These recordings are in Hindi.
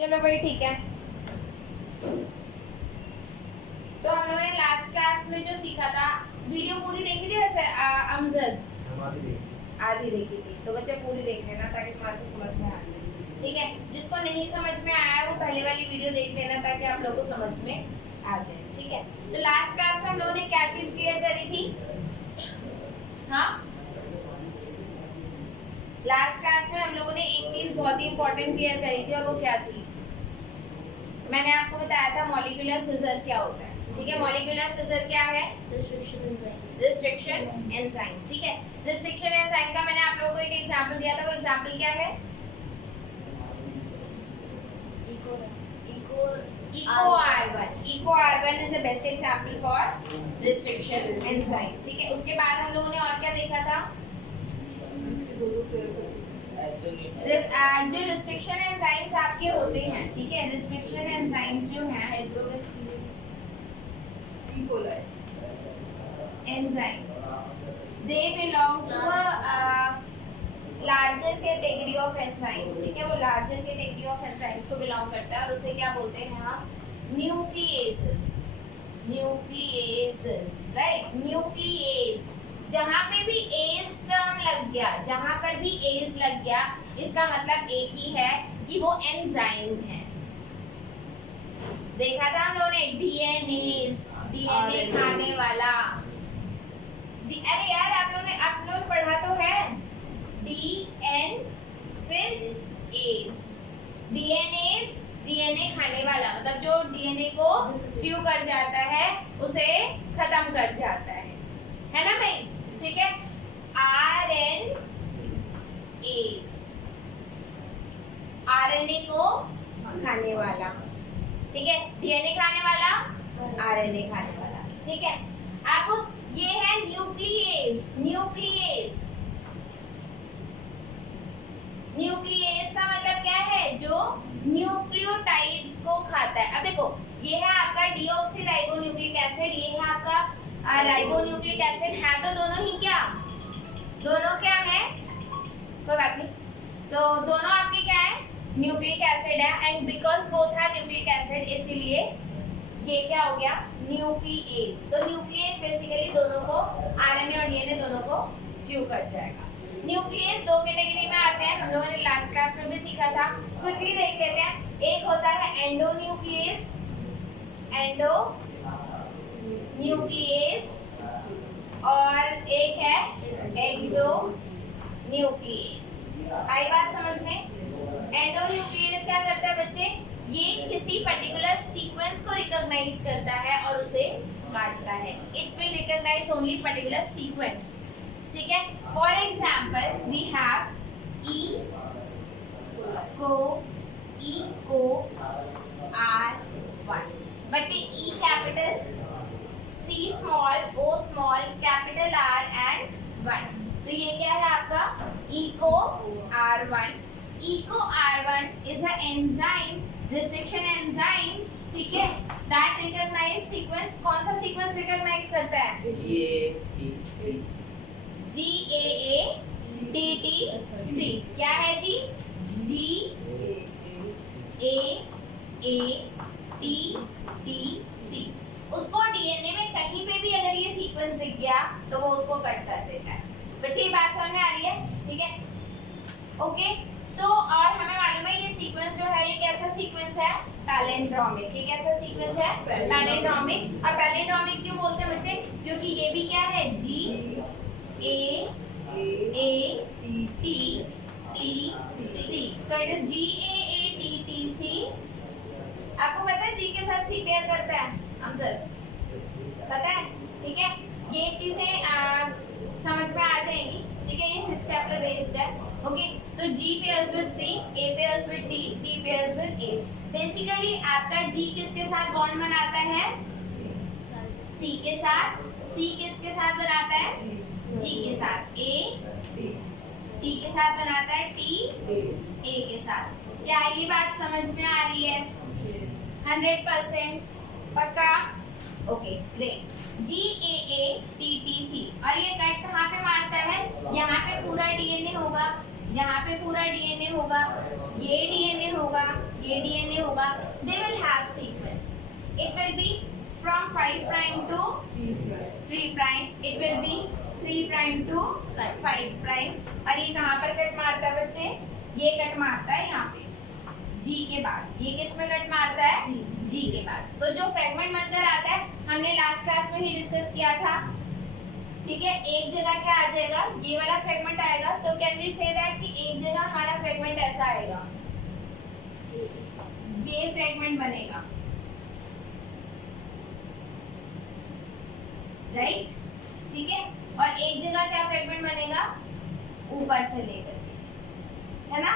चलो भाई ठीक है। तो हम लोगों ने लास्ट क्लास में जो सीखा था, वीडियो पूरी देखी थी वैसे अमजद? आधी देखी थी, तो बच्चे पूरी देख लेना ताकि तुम्हारे को समझ में आ जाए, ठीक है। जिसको नहीं समझ में आया वो पहले वाली वीडियो देख लेना ताकि आप लोगों को समझ में आ जाए, ठीक है। तो लास्ट क्लास में हम लोगों ने क्या चीज क्लियर करी थी? हाँ, लास्ट क्लास में हम लोगों ने एक चीज बहुत ही इंपॉर्टेंट क्लियर करी थी, और वो क्या थी? मैंने आपको बताया था मॉलिक्यूलर सिजर क्या होता है, ठीक है। मॉलिक्यूलर सिजर क्या है? रिस्ट्रिक्शन एंजाइम, ठीक है। रिस्ट्रिक्शन एंजाइम का मैंने आप लोगों को एक एग्जांपल दिया था, वो एग्जांपल क्या है? Eco R1 is the best example for restriction enzyme, ठीक है। उसके बाद हम लोगों ने और क्या देखा था? जो रिस्ट्रिक्शन एंजाइम्स आपके होते हैं, ठीक है, रिस्ट्रिक्शन एंजाइम्स जो हैं enzymes, they belong to larger category of enzymes, ठीक है। वो लार्जर कैटेगरी ऑफ एंजाइम्स को बिलोंग करता है, और उसे क्या बोलते हैं हम? न्यूक्लिएसेस, राइट। न्यूक्लिएस, जहां पे भी एज टर्म लग गया, जहां पर भी एज लग गया, इसका मतलब एक ही है कि वो एंजाइम है। देखा था हम लोगों ने डीएनए खाने वाला। अरे यार आप लोग पढ़ा तो है, डीएन फिर एज, डीएनए खाने वाला, मतलब जो डीएनए को च्यू कर जाता है, उसे खत्म कर जाता है ना भाई, ठीक है। आरएनए को खाने वाला, ठीक है। डीएनए खाने वाला, आरएनए खाने वाला, ठीक है। अब ये है न्यूक्लियस का मतलब क्या है? जो न्यूक्लियोटाइड्स को खाता है। अब देखो, ये है आपका डीऑक्सीराइबोन्यूक्लिक एसिड, ये है आपका राइबोन्यूक्लिक एसिड, है तो दोनों ही क्या? दोनों क्या है? कोई बात नहीं, तो दोनों आपके क्या है? न्यूक्लिक एसिड है, and because both are nucleic acid, इसीलिए ये क्या हो गया? न्यूक्लियस। तो न्यूक्लियस बेसिकली दोनों को, आरएनए और डीएनए दोनों को च्यू कर जाएगा। न्यूक्लियस दो कैटेगरी में आते हैं, हम लोगों ने लास्ट क्लास में भी सीखा था, क्विकली देख लेते हैं। एक होता है एंडोन्यूक्लियस, और एक है एक्सोन्यूक्लियस। आई बात समझ में? एंडोन्यूक्लियस क्या करता है बच्चे? ये किसी पर्टिकुलर सीक्वेंस को रिकॉग्नाइज करता है और उसे काटता है। It will recognise only particular sequence, ठीक है। For example we have Eco R1, बच्चे E capital, C small, O small, capital R and 1, तो ये क्या है आपका? Eco R1। Eco R1 is a enzyme, restriction enzyme, ठीक है, दैट रिकॉग्नाइज सीक्वेंस। कौन सा सीक्वेंस रिकॉग्नाइज करता है? GAATTC। क्या है जी? GAATTC। उसको डीएनए में कहीं पे भी अगर ये सीक्वेंस दिख गया तो वो उसको कट कर देता है। बच्चे ये बात समझ में आ रही है? ठीक है, ओके। तो और हमें मालूम है ये सीक्वेंस जो है, ये कैसा सीक्वेंस है? पैलिंड्रोमिक। ये कैसा सीक्वेंस है? पैलिंड्रोमिक। और पैलिंड्रोमिक क्यों बोलते हैं बच्चे? क्योंकि ये भी क्या है? GAATTC। So it is GAATTC। आपको पता है G के साथ C पेयर करता है? अमजद पता है? ठीक है, ये चीजें समझ में आ जाएंगी, ठीक है। ये 6 चैप्टर बेस्ड है, ओके। तो G pairs with C, A pairs with D, D pairs with A। Basically आपका G किसके साथ बॉन्ड बनाता है? C के साथ। C किसके साथ बनाता है? G के साथ। A T के साथ बनाता है, T A के साथ। क्या ये बात समझ में आ रही है? 100% पक्का? Okay, great. GAATTC। और ये कट कहाँ पे मारता है? यहाँ पे पूरा डीएनए होगा, यहाँ पे पूरा डीएनए होगा, ये डीएनए होगा, ये DNA half sequence. It will be from 5 prime to 3 prime. It will be 3 prime to 5 prime. और ये कहाँ पर कट मारता है बच्चे? ये कट मारता है यहाँ पे G के बाद. ये किस में कट मारता है? G के बाद. तो जो फ्रेगमेंट बनकर आता है हमने लास्ट क्लास में ही डिस्कस किया था. ठीक है, एक जगह क्या आ जाएगा? ये वाला फ्रेगमेंट आएगा. तो कैन वी से दैट कि एक जगह हमारा फ्रेगमेंट ऐसा आएगा, ये फ्रेगमेंट बनेगा, राइट? ठीक है, और एक जगह क्या फ्रेगमेंट बनेगा? ऊपर से लेकर के, है ना?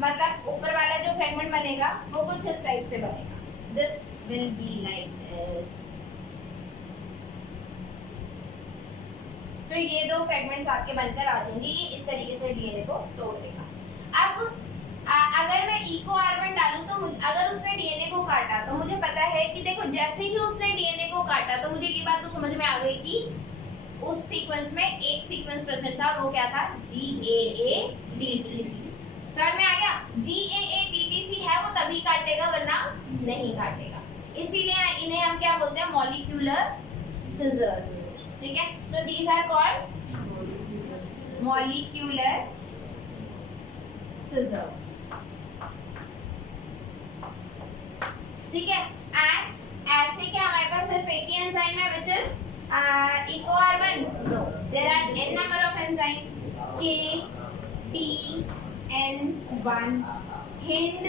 मतलब ऊपर वाला जो फ्रेगमेंट बनेगा वो कुछ इस टाइप से बनेगा. This will be like this. तो ये दो फ्रेगमेंट्स आपके बनकर आ जाएंगे. ये इस तरीके से डीएनए को तोड़ देगा. अब अगर मैं ई को R1 डालूं तो अगर उसने डीएनए को काटा तो मुझे पता है कि देखो जैसे ही उसने डीएनए को काटा तो मुझे ये बात तो समझ में आ गई कि उस सीक्वेंस में एक सीक्वेंस प्रेजेंट था. वो क्या था? GAATTC. समझ में आ गया? GAATTC है वो तभी काटेगा वरना नहीं काटेगा. इसीलिए इन्हें हम क्या बोलते हैं? Molecular scissors. ठीक है, so these are called molecular scissor. ठीक है, एंड ऐसे क्या हमारे पास सिर्फ एक ही एंजाइम है which is EcoR1? No, there are n number of enzyme. K, P, N, 1, Hind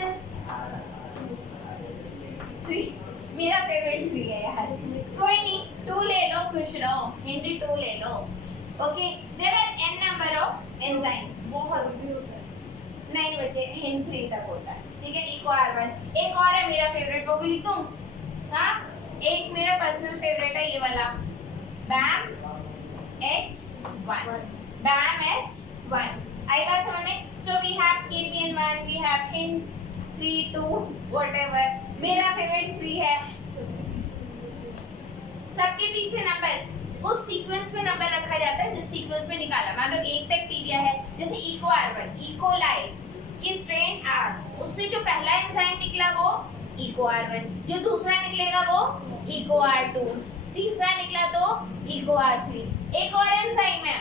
3. मेरा फेवरेट 3 है यार. कोई नहीं, 2 ले लो, खुश रहो. Hind 2 ले लो. Okay, there are n number of enzymes. बहुत नहीं बचे, Hind 3 तक होता है. ठीक है, EcoR1. एक और है मेरा फेवरेट, वो भी लिख दूं? हाँ, एक मेरा पर्सनल फेवरेट है ये वाला, BAM H1. BAM H1. आई बात समझ में? So we have KPN1, we have Hind 3, 2, whatever. मेरा फेवरेट 3 है. सबके पीछे नंबर उस सीक्वेंस में नंबर रखा जाता है जिस सीक्वेंस में निकाला. मान लो एक बैक्टीरिया है, जैसे EcoR1, इकोलाई की स्ट्रेन R, उससे जो पहला एंजाइम निकला वो EcoR1, जो दूसरा निकलेगा वो EcoR2, तीसरा निकला तो EcoR3. एक और एंजाइम है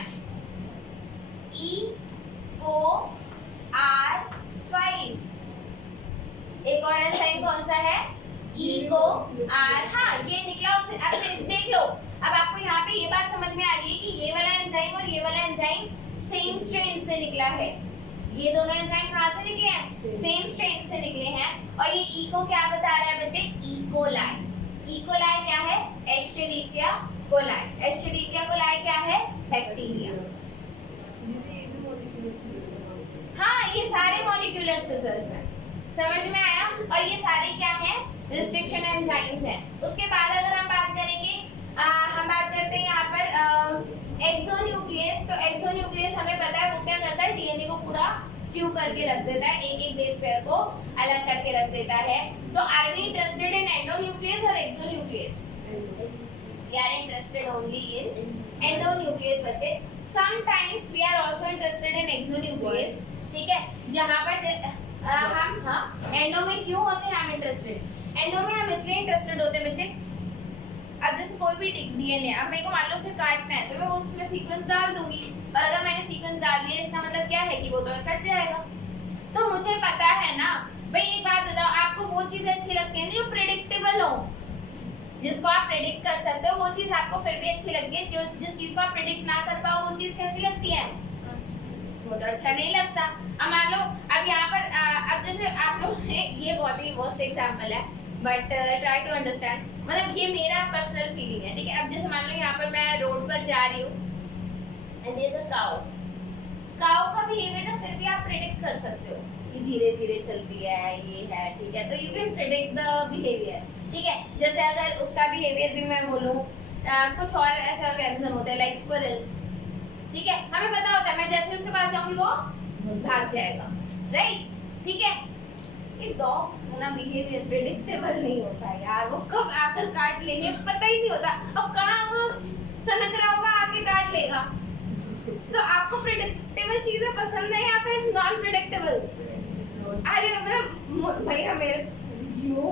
EcoR5. एक और एंजाइम कौन सा है? EcoR. हाँ, ये निकला उससे. अब देख लो, अब आपको यहाँ पे ये बात समझ में आ रही है कि ये वाला एंजाइम और ये वाला एंजाइम सेम स्ट्रेन से निकला है. ये दोनों एंजाइम कहाँ से निकले हैं? सेम स्ट्रेन से निकले हैं. और ये इको क्या बता रहा है बच्चे? इकोलाई. इकोलाई क्या है? Escherichia coli. एस्चेरिचिया कोलाई क्या है? बैक्टीरिया. हाँ, ये सारे मॉलिक्यूलर सिजर्स हैं. समझ में आया? और ये सारे क्या हैं? रिस्ट्रिक्शन एंजाइम्स हैं. उसके बाद अगर हम बात करेंगे, हम बात करते हैं यहाँ पर एक्सोन्यूक्लियस. तो एक्सोन्यूक्लियस हमें पता है वो क्या करता है? डीएनए को पूरा च्यू करके रख देता है, एक एक बेस पेयर को अलग करके रख देता है. तो are we interested in endonuclease और exonuclease? We are interested only in endonuclease बच्चे. Sometimes we are also interested in exonuclease. ठीक है, जहाँ पर हम एंडो में क्यों होते हैं हम इंटरेस्टेड? एंडो में हम इसलिए इंटरेस्टेड होते हैं बच्चे, अब जैसे कोई भी डीएनए, अब मेरे को मान लो उसे काटना है तो मैं उसमें सीक्वेंस डाल दूंगी, और अगर मैंने सीक्वेंस डाल दिया इसका मतलब क्या है कि वो तो कट जाएगा. तो मुझे पता है ना भाई. एक बात बताओ, आपको वो चीजें अच्छी लगती है जो प्रेडिक्टेबल हो, जिसको आप प्रेडिक्ट कर सकते हो, वो चीज आपको फिर भी अच्छी लगती है. जो जिस चीज को आप प्रेडिक्ट ना कर पाओ वो चीज कैसी लगती है? वो तो अच्छा नहीं लगता. अब मान लो अब यहाँ पर अब जैसे आप लोग, ये बहुत ही वर्स्ट एग्जांपल है बट ट्राई टू अंडरस्टैंड. मतलब ये मेरा पर्सनल फीलिंग है. ठीक है, अब जैसे मान लो यहाँ पर मैं रोड पर जा रही हूँ एंड देयर इज अ काऊ. काऊ का बिहेवियर ना फिर भी आप प्रेडिक्ट कर सकते हो कि धीरे धीरे चलती है, ये है. ठीक है, तो you can predict the behaviour. ठीक है, जैसे अगर उसका बिहेवियर भी मैं बोलूँ, कुछ और ऐसे ऑर्गेनिज्म होते हैं लाइक स्क्विरल. ठीक है, हमें पता होता है मैं जैसे उसके पास जाऊंगी वो भाग जाएगा, राइट? ठीक है, ये डॉग्स का ना बिहेवियर प्रेडिक्टेबल नहीं होता है यार. वो कब आकर काट लेंगे पता ही नहीं होता. अब कहाँ वो सनक रहा होगा आके काट लेगा. तो आपको प्रेडिक्टेबल चीजें पसंद है या फिर नॉन प्रेडिक्टेबल? अरे मतलब भैया मेरे yo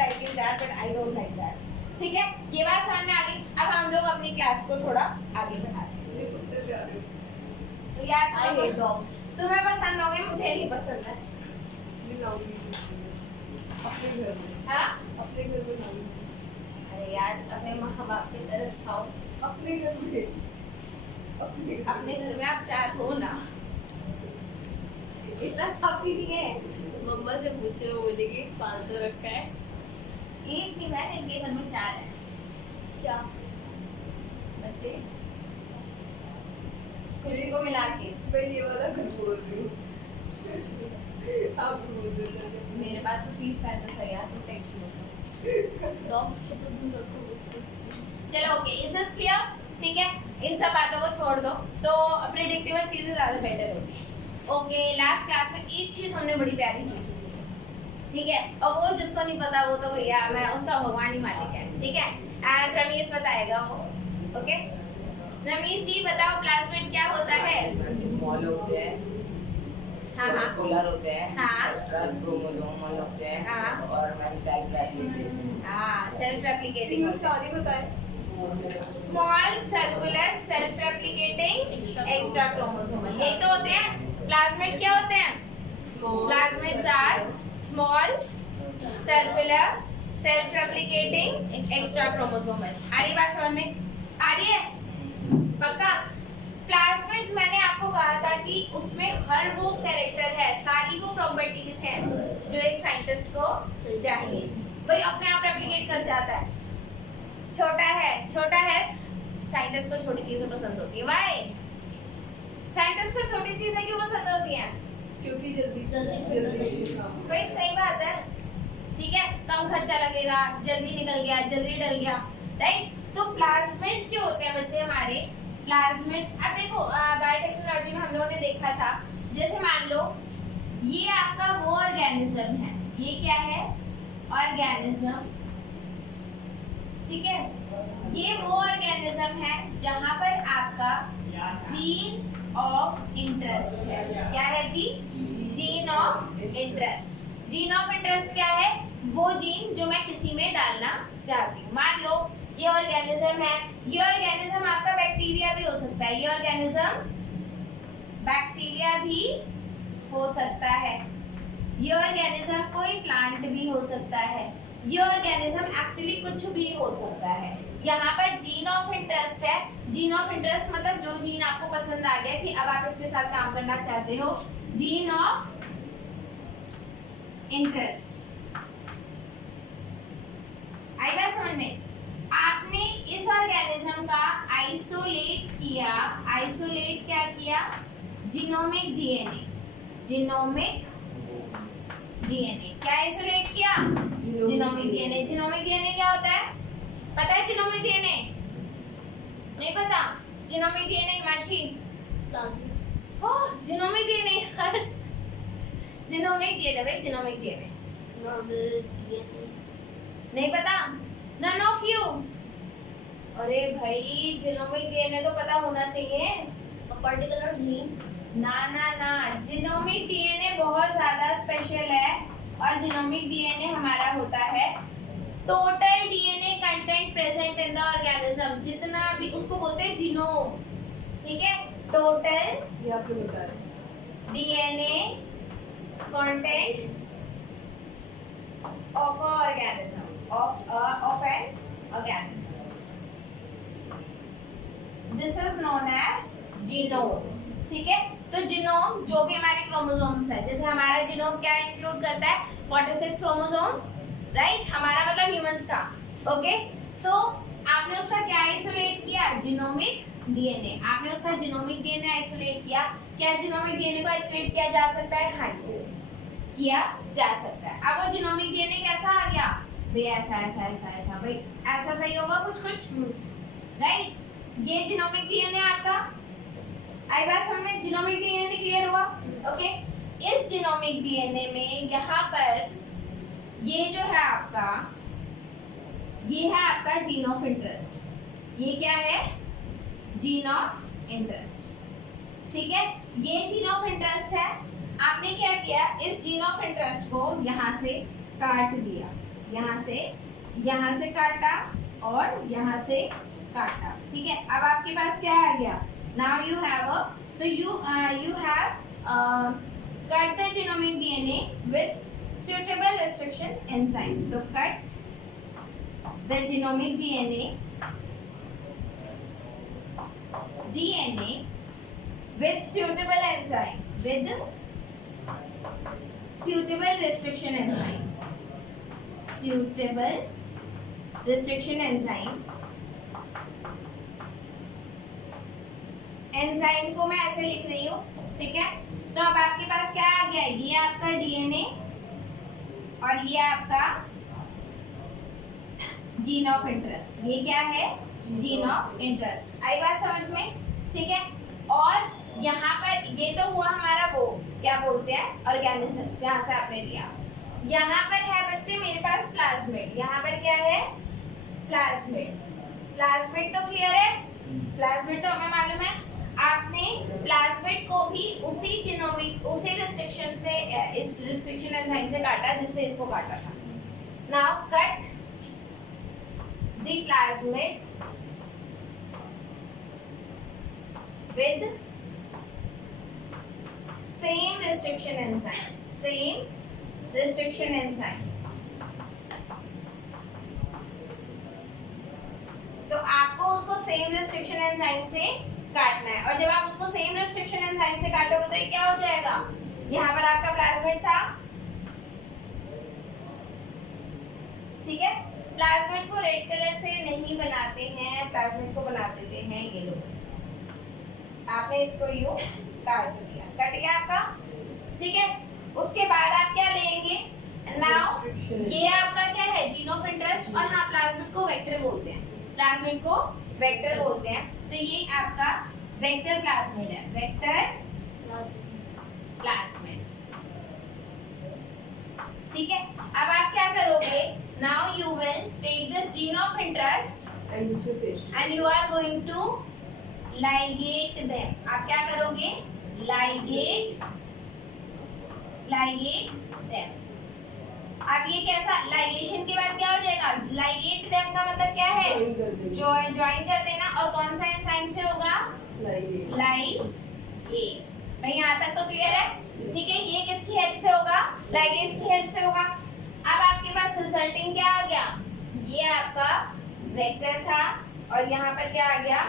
like it that but I don't like that. ठीक है, ये बात समझ में आ गई। अब हम लोग अपनी क्लास को थोड़ा आगे बढ़ाते हैं। यार आई हेट डॉग्स, तुम्हें पसंद होंगे, मुझे नहीं पसंद है। हाँ अपने घर में लाऊंगी। अरे यार अपने माँ बाप की तरह खाओ। अपने घर में अपने घर में आप 4 हो ना, इतना काफी नहीं है। मम्मा से पूछे, वो बोलेगी पाल तो रखा है। एक भी बहन, इनके घर में 4 है। क्या बच्चे खुशी को मिला के। मैं ये वाला घर बोल रही हूँ। आप बोल देते मेरे पास तो 30-35 है यार, तो टेंशन मत लो। डॉग को तो दूर रखो मुझसे। चलो ओके, इज दिस क्लियर? ठीक है, इन सब बातों को छोड़ दो, तो प्रेडिक्टेबल चीजें ज्यादा बेटर होगी। ओके, लास्ट क्लास में एक चीज हमने बड़ी प्यारी सीखी, ठीक है, और वो जिसको नहीं पता वो तो भैया मैं उसका भगवान ही मालिक है। ठीक है, एंड रमेश बताएगा वो। ओके रमेश जी बताओ, प्लाज्मिड क्या होता है? स्मॉल होते हैं, हाँ हाँ सर्कुलर होते हैं, हाँ। एक्स्ट्रा क्रोमोसोमल होते हैं, हाँ। और मैम सेल्फ रेप्लिकेशन। हाँ, सेल्फ रेप्लिकेटिंग हैं। चार ही बताए। Small circular self replicating extra chromosomal, यही तो होते हैं प्लाज्मिड। क्या होते हैं? Plasmids are small circular self replicating extra chromosomal. आ रही बात समझ में? आ रही है पक्का? प्लाज्मिड्स मैंने आपको कहा था कि उसमें हर वो कैरेक्टर है, सारी वो प्रॉपर्टीज हैं जो एक साइंटिस्ट को चाहिए। भाई अपने आप रेप्लिकेट कर जाता है, छोटा है। साइंटिस्ट को छोटी चीजें पसंद होती है। व्हाई? साइंटिस्ट को छोटी चीजें क्यों पसंद होती हैं? क्योंकि जल्दी जल्दी भाई सही बात है, ठीक है, कम खर्चा लगेगा, जल्दी निकल गया, जल्दी डल गया, राइट? तो प्लाज्मिड्स जो होते हैं बच्चे हमारे, प्लाज्मिड्स अब देखो बायोटेक्नोलॉजी में हम लोगों ने देखा था, जैसे मान लो ये आपका वो ऑर्गेनिज्म है, ये क्या है? ऑर्गेनिज्म, ठीक है, ये वो ऑर्गेनिज्म है जहां पर आपका जीन ऑफ इंटरेस्ट है। क्या है जी? Gene of interest. Gene of interest क्या है? वो जीन जो मैं किसी में डालना चाहती हूँ। मान लो ये ऑर्गेनिज्म है, ये ऑर्गेनिज्म आपका बैक्टीरिया भी हो सकता है, ये ऑर्गेनिज्म बैक्टीरिया भी हो सकता है, ये ऑर्गेनिज्म कोई प्लांट भी हो सकता है, ये ऑर्गेनिज्म एक्चुअली कुछ भी हो सकता है। यहाँ पर जीन ऑफ इंटरेस्ट है। जीन ऑफ इंटरेस्ट मतलब जो जीन आपको पसंद आ गया कि अब आप इसके साथ काम करना चाहते हो, जीन ऑफ इंटरेस्ट। आई बात समझ में? आपने इस ऑर्गेनिज्म का आइसोलेट किया, आइसोलेट क्या किया? जीनोमिक डीएनए, जीनोमिक डीएनए क्या आइसोलेट किया? Genomic DNA. जीनोमिक डीएनए क्या होता है? पता है जीनोमिक डीएनए? नहीं पता? Genomic DNA Himanshi? Plasmid oh genomic DNA genomic DNA भाई, जीनोमिक डीएनए नॉर्मल डीएनए नहीं पता? None of you? अरे भाई जीनोमिक डीएनए तो पता होना चाहिए। पर्टिकुलर जीन ना ना ना, जीनोमिक डीएनए बहुत ज्यादा स्पेशल है, और जीनोमिक डीएनए हमारा होता है total DNA content present in the organism, जितना भी उसको बोलते हैं जीनोम, ठीक है? टोटल ये आपने बताया। DNA content of a organism, of an organism, this is known as genome. ठीक है, तो जीनोम जो भी हमारे क्रोमोसोम्स है, जैसे हमारा जीनोम क्या इंक्लूड करता है? 46 क्रोमोसोम्स, राइट? हमारा मतलब ह्यूमंस का। ओके, तो आपने उसका क्या आइसोलेट किया? Genomic DNA. आपने उसका जीनोमिक डीएनए आइसोलेट किया। क्या जीनोमिक डीएनए को आइसोलेट किया जा सकता है? हाँ जी, किया जा सकता है। अब वो जीनोमिक डीएनए कैसा आ गया? भाई ऐसा ऐसा ऐसा ऐसा, भाई ऐसा सही होगा कुछ कुछ, राइट? ये जीनोमिक डीएनए आपका। आई बात समझ में? जीनोमिक डीएनए क्लियर हुआ? ओके, इस जीनोमिक डीएनए में यहाँ पर ये जो है आपका, ये है आपका जीन ऑफ इंटरेस्ट। ये क्या है? जीन ऑफ इंटरेस्ट, ठीक है? ये जीन ऑफ इंटरेस्ट है। आपने क्या किया? इस जीन ऑफ इंटरेस्ट को यहाँ से काट दिया, यहाँ से काटा और यहाँ से काटा, ठीक है। अब आपके पास क्या आ गया, नाउ यू हैव अ, तो you have cut the genomic DNA with suitable restriction enzyme. तो cut the genomic DNA with suitable enzyme, with suitable restriction enzyme, suitable restriction enzyme. Enzyme को मैं ऐसे लिख रही हूँ, ठीक है। तो अब आपके पास क्या आ गया, ये आपका डीएनए और ये आपका जीन ऑफ इंटरेस्ट। ये क्या है, जीन ऑफ इंटरेस्ट। आई बात समझ में, ठीक है। और यहाँ पर ये तो हुआ हमारा वो क्या बोलते हैं ऑर्गेनिज्म, जहाँ से आपने लिया। यहाँ पर है बच्चे मेरे पास प्लाज्मिड। यहाँ पर क्या है, प्लाज्मिड। प्लाज्मिड तो क्लियर है, प्लाज्मिड तो हमें मालूम है। आपने प्लाज्मिड को भी उसी जीनोमिक, उसी रिस्ट्रिक्शन से, इस रिस्ट्रिक्शन एंजाइम से काटा जिससे इसको काटा था। Now cut the plasmid with same restriction enzyme, same restriction enzyme. तो आपको उसको सेम रिस्ट्रिक्शन एंजाइम से काटना है। और जब आप उसको सेम रिस्ट्रिक्शन एंजाइम से काटोगे तो ये क्या हो जाएगा, यहाँ पर आपका प्लाज्मिड था, ठीक है। प्लाज्मिड को रेड कलर से नहीं बनाते हैं, प्लाज्मिड को बना देते हैं येलो कलर से। आपने इसको यूं काट दिया, कट गया आपका, ठीक है। उसके बाद आप क्या लेंगे, नाउ ये आपका क्या है, जीन ऑफ इंटरेस्ट। और हाँ, प्लाज्मिड को वेक्टर बोलते हैं, प्लाज्मिड को वेक्टर बोलते हैं। तो ये आपका वेक्टर प्लाज्मिड है, वेक्टर प्लाज्मिड, ठीक है। अब आप क्या करोगे, now you will take this gene of interest and you are going to ligate them. आप क्या करोगे, लाइगेट देम। अब ये कैसा, लाइगेशन के बाद क्या हो जाएगा, लाइगेट देम का मतलब क्या है, ज्वाइन कर देना। और कौन सा एंजाइम से होगा, लाइगेज। भाई यहाँ तक तो क्लियर है, ठीक है। ये किसकी हेल्प से होगा, लाइगेज की हेल्प से होगा। अब आपके पास रिजल्टिंग क्या आ गया, ये आपका वेक्टर था और यहाँ पर क्या आ गया,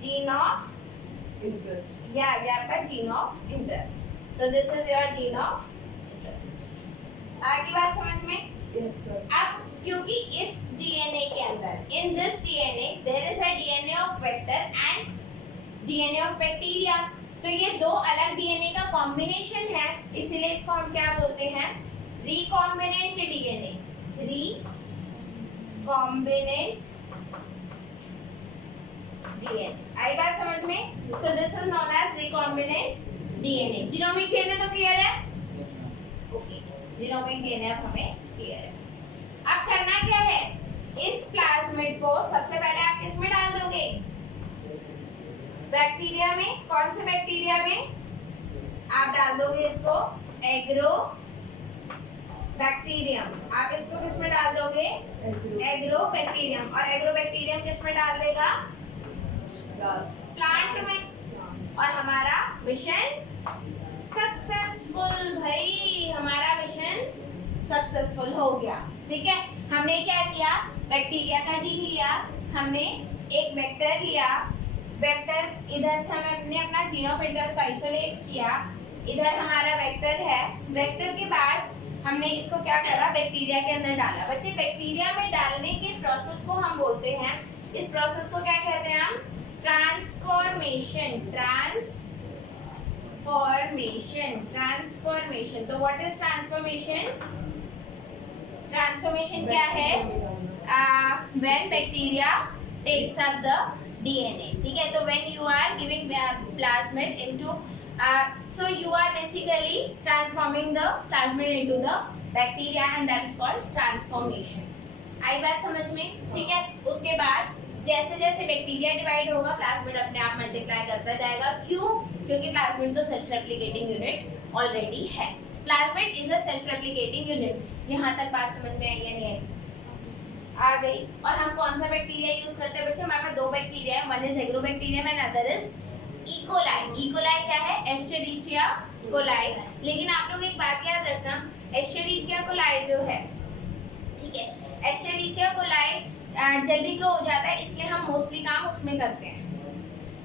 जीन ऑफ इंटरेस्ट। ये आ गया आपका जीन ऑफ इंटरेस्ट। तो this is your gene of interest. आगे बात समझ में? Yes, sir. अब क्योंकि इस डीएनए के अंदर, in this DNA there is a DNA of vector and DNA of bacteria. तो ये दो अलग डीएनए का कॉम्बिनेशन है, इसीलिए इसको हम क्या बोलते हैं, रिकॉम्बिनेंट डीएनए। Recombinant DNA. आई बात समझ में? So this is known as recombinant DNA. Genomic DNA तो क्लियर है? ओके, जीनोमिक डीएनए अब हमें क्लियर है। अब करना क्या है, इस प्लाज्मिड को सबसे पहले आप किस में डाल दोगे, बैक्टीरिया में। कौन से बैक्टीरिया में? आप डाल दोगे इसको एग्रो बैक्टीरियम। आप इसको किस में डाल दोगे, एग्रो बैक्टीरियम। और एग्रो बैक्टीरियम किस में डाल देगा, प्लांट में। और हमारा मिशन सक्सेसफुल। भाई हमारा मिशन सक्सेसफुल हो गया, ठीक है। हमने क्या किया, बैक्टीरिया का जीन लिया, हमने एक वेक्टर लिया, वेक्टर इधर से हमने अपना जीन ऑफ इंटरेस्ट आइसोलेट किया, इधर हमारा वेक्टर है। वेक्टर के बाद हमने इसको क्या करा, बैक्टीरिया के अंदर डाला। बच्चे बैक्टीरिया में डालने के प्रोसेस को हम बोलते हैं, इस प्रोसेस को क्या कहते हैं हम, ट्रांसफॉर्मेशन। ट्रांसफॉर्मेशन। तो व्हाट इज ट्रांसफॉर्मेशन? ट्रांसफॉर्मेशन क्या है, when bacteria takes up the DNA, ठीक है। तो when you are giving plasmid into, so you are basically transforming the plasmid into the bacteria and that is called transformation. आई बात समझ में, ठीक है। उसके बाद जैसे जैसे बैक्टीरिया डिवाइड होगा, प्लाज्मिड अपने आप मल्टीप्लाई करता जाएगा। क्यों? क्योंकि प्लाज्मिड तो सेल्फ रेप्लिकेटिंग यूनिट ऑलरेडी है। Plasmid is a self replicating unit. यहाँ तक बात समझ में आई या नहीं आई? आ गई। और हम कौन सा बैक्टीरिया यूज करते हैं बच्चे? हमारे पास दो बैक्टीरिया है, one is agrobacterium and other is E coli. E coli क्या है? Escherichia coli. लेकिन आप लोग एक बात याद रखना, एस्चेरिचिया कोलाई जो है, ठीक है, एस्चेरिचिया कोलाई जल्दी ग्रो हो जाता है, इसलिए हम मोस्टली काम उसमें करते हैं।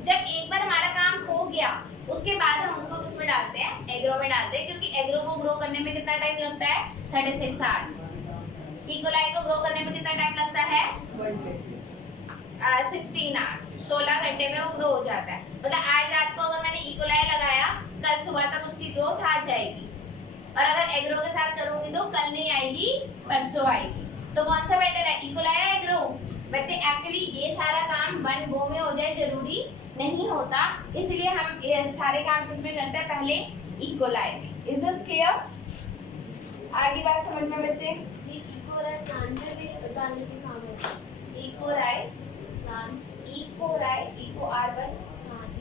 जब एक बार हमारा काम हो गया उसके बाद हम उसको किसमें डालते हैं? एग्रो में डालते हैं, क्योंकि एग्रो को ग्रो करने में कितना टाइम लगता है? 36 आवर्स। ई कोलाई को ग्रो करने में कितना टाइम लगता है? 16 आवर्स। 16 घंटे में वो ग्रो हो जाता है। मतलब आज रात को अगर मैंने ई कोलाई लगाया, कल सुबह तक उसकी ग्रोथ आ जाएगी। और अगर एग्रो के साथ करूंगी तो कल नहीं आएगी, परसों आएगी। तो कौन सा बेटर है, ई कोलाई या एग्रो? बच्चे एक्चुअली ये सारा काम वन गो में हो जाए जरूरी नहीं होता, इसलिए हम सारे काम किसमें करते हैं? पहले ई कोलाई में। Is this clear? आगे बात समझ में बच्चे? ये इकोराई प्लांट में भी डालने के काम होता है। EcoRI, plants EcoRI, Eco R1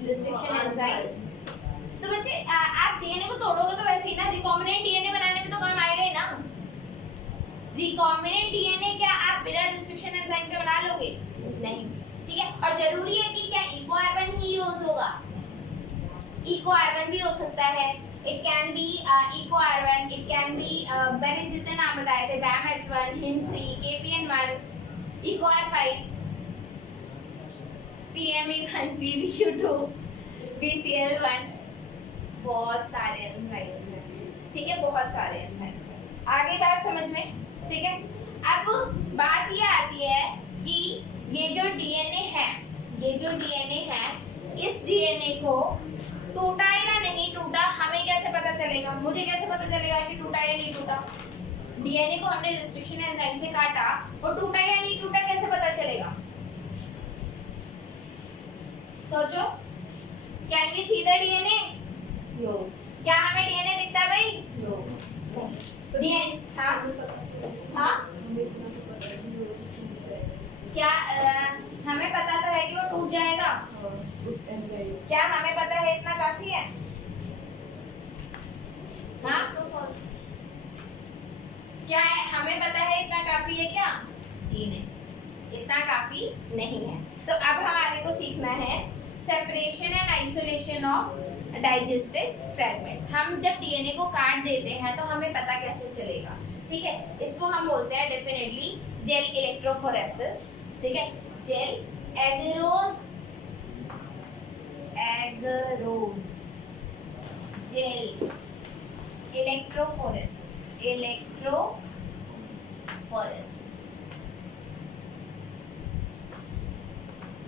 restriction enzyme. तो बच्चे आप डीएनए को तोड़ोगे तो वैसे ही ना, रिकॉम्बिनेंट डीएनए बनाने में तो काम आएगा ही ना। रिकॉम्बिनेंट डीएनए क्या आप बिना रिस्ट्रिक्शन एंजाइम के बना लोगे? नहीं, ठीक है। और जरूरी है कि क्या इको R1 ही यूज होगा? इको R1 भी हो सकता है, it can be Eco R1, it can be मैंने जितने नाम बताए थे, BAM-H1, HIN3, KPN1, eco R5, PME1, PBQ2, BCL1, बहुत सारे एंजाइम्स हैं, ठीक है, बहुत सारे एंजाइम्स हैं। आगे बात समझ में, ठीक है। अब बात ये आती है कि ये जो डीएनए है, ये जो डीएनए है, इस डीएनए को टूटा या नहीं टूटा हमें कैसे पता चलेगा? मुझे कैसे पता चलेगा कि टूटा या नहीं टूटा? डीएनए को हमने रिस्ट्रिक्शन एंजाइम से काटा, वो टूटा या नहीं टूटा कैसे पता चलेगा? सोचो, can we see the DNA? No क्या हमें डीएनए दिखता है भाई? नो डीएनए, हाँ हाँ, क्या हमें पता तो है कि वो टूट जाएगा? उस एंजाइम क्या हमें पता है इतना काफी है? हाँ, क्या है हमें पता है इतना काफी है क्या? जी नहीं, इतना काफी नहीं है। तो अब हमारे को सीखना है separation and isolation of digested fragments. हम जब डीएनए को काट देते हैं तो हमें पता कैसे चलेगा? ठीक है, इसको हम बोलते हैं डेफिनेटली जेल इलेक्ट्रोफोरेसिस, ठीक है, gel agarose, agarose gel electrophoresis, electrophoresis.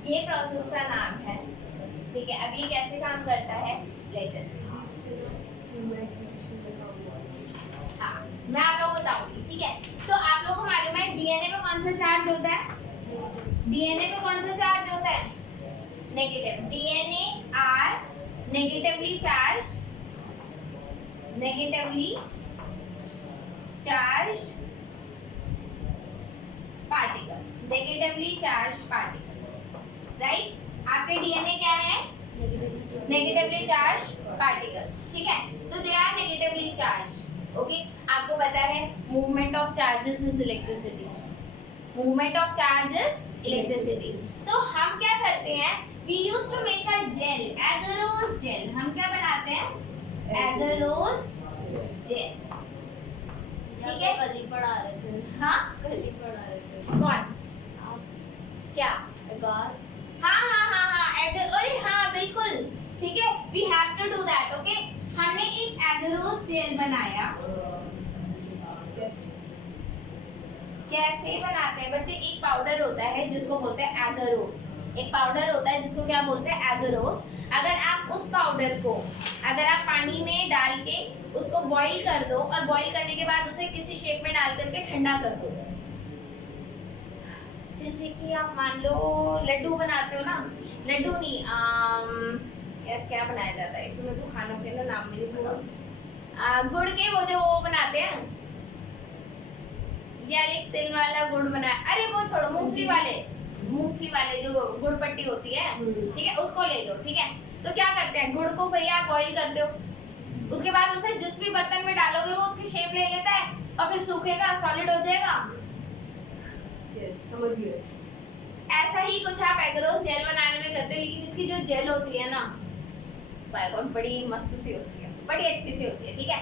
ये प्रोसेस का नाम है, ठीक है। अब ये कैसे काम करता है? लेट अस सी। हाँ, मैं आप लोगों को बताऊंगी, ठीक है। तो आप लोगों को मालूम है डीएनए पे कौन सा चार्ज होता है? डीएनए पे कौन सा चार्ज होता है? Negative. DNA are negatively charged, negatively charged particles, negatively charged particles, right. आपके डीएनए क्या है? नेगेटिवली चार्ज्ड पार्टिकल्स, ठीक है। तो they are negatively charged, okay. आपको पता है movement of charges is electricity, movement of charges electricity. तो हम क्या करते हैं? We use to make a gel, agarose gel. हम क्या बनाते हैं? एगरोस जेल, ठीक है। कल ही पढ़ा रहे थे, हाँ, कल ही पढ़ा रहे थे कौन? आप क्या? एगार हाँ हाँ हाँ हाँ, अरे हाँ बिल्कुल, ठीक है। We have to do that, okay. हमने एक एगरोस जेल बनाया। कैसे बनाते हैं बच्चे? एक पाउडर होता है जिसको बोलते हैं एगरोस, एक पाउडर होता है जिसको क्या बोलते हैं? एगरोस। अगर आप उस पाउडर को अगर आप पानी में डाल के उसको बॉईल कर दो और बॉईल करने के बाद उसे किसी शेप में डाल करके ठंडा कर दो, जैसे कि आप मान लो लड्डू बनाते हो ना, लड्डू नहीं, यार क्या बनाया जाता है, तुम्हें तो खानों के ना नाम भी नहीं पता, गुड़ के वो जो वो बनाते हैं यार, एक तिल वाला गुड़ बनाया, अरे वो छोड़ो, मूंगफली वाले जो गुड़ पट्टी होती है, ठीक है, उसको ले लो, ठीक है। तो क्या करते हैं? गुड़ को भैया बॉईल करते हो, उसके बाद उसे जिस भी बर्तन में डालोगे वो उसकी शेप ले लेता है और फिर सूखेगा, सॉलिड हो जाएगा। यस, समझ गए। ऐसा ही कुछ आप एगरोस जेल बनाने में करते हो, लेकिन इसकी जो जेल होती है ना, बाय गॉड बड़ी मस्त सी होती है, बड़ी अच्छी सी होती है, ठीक है,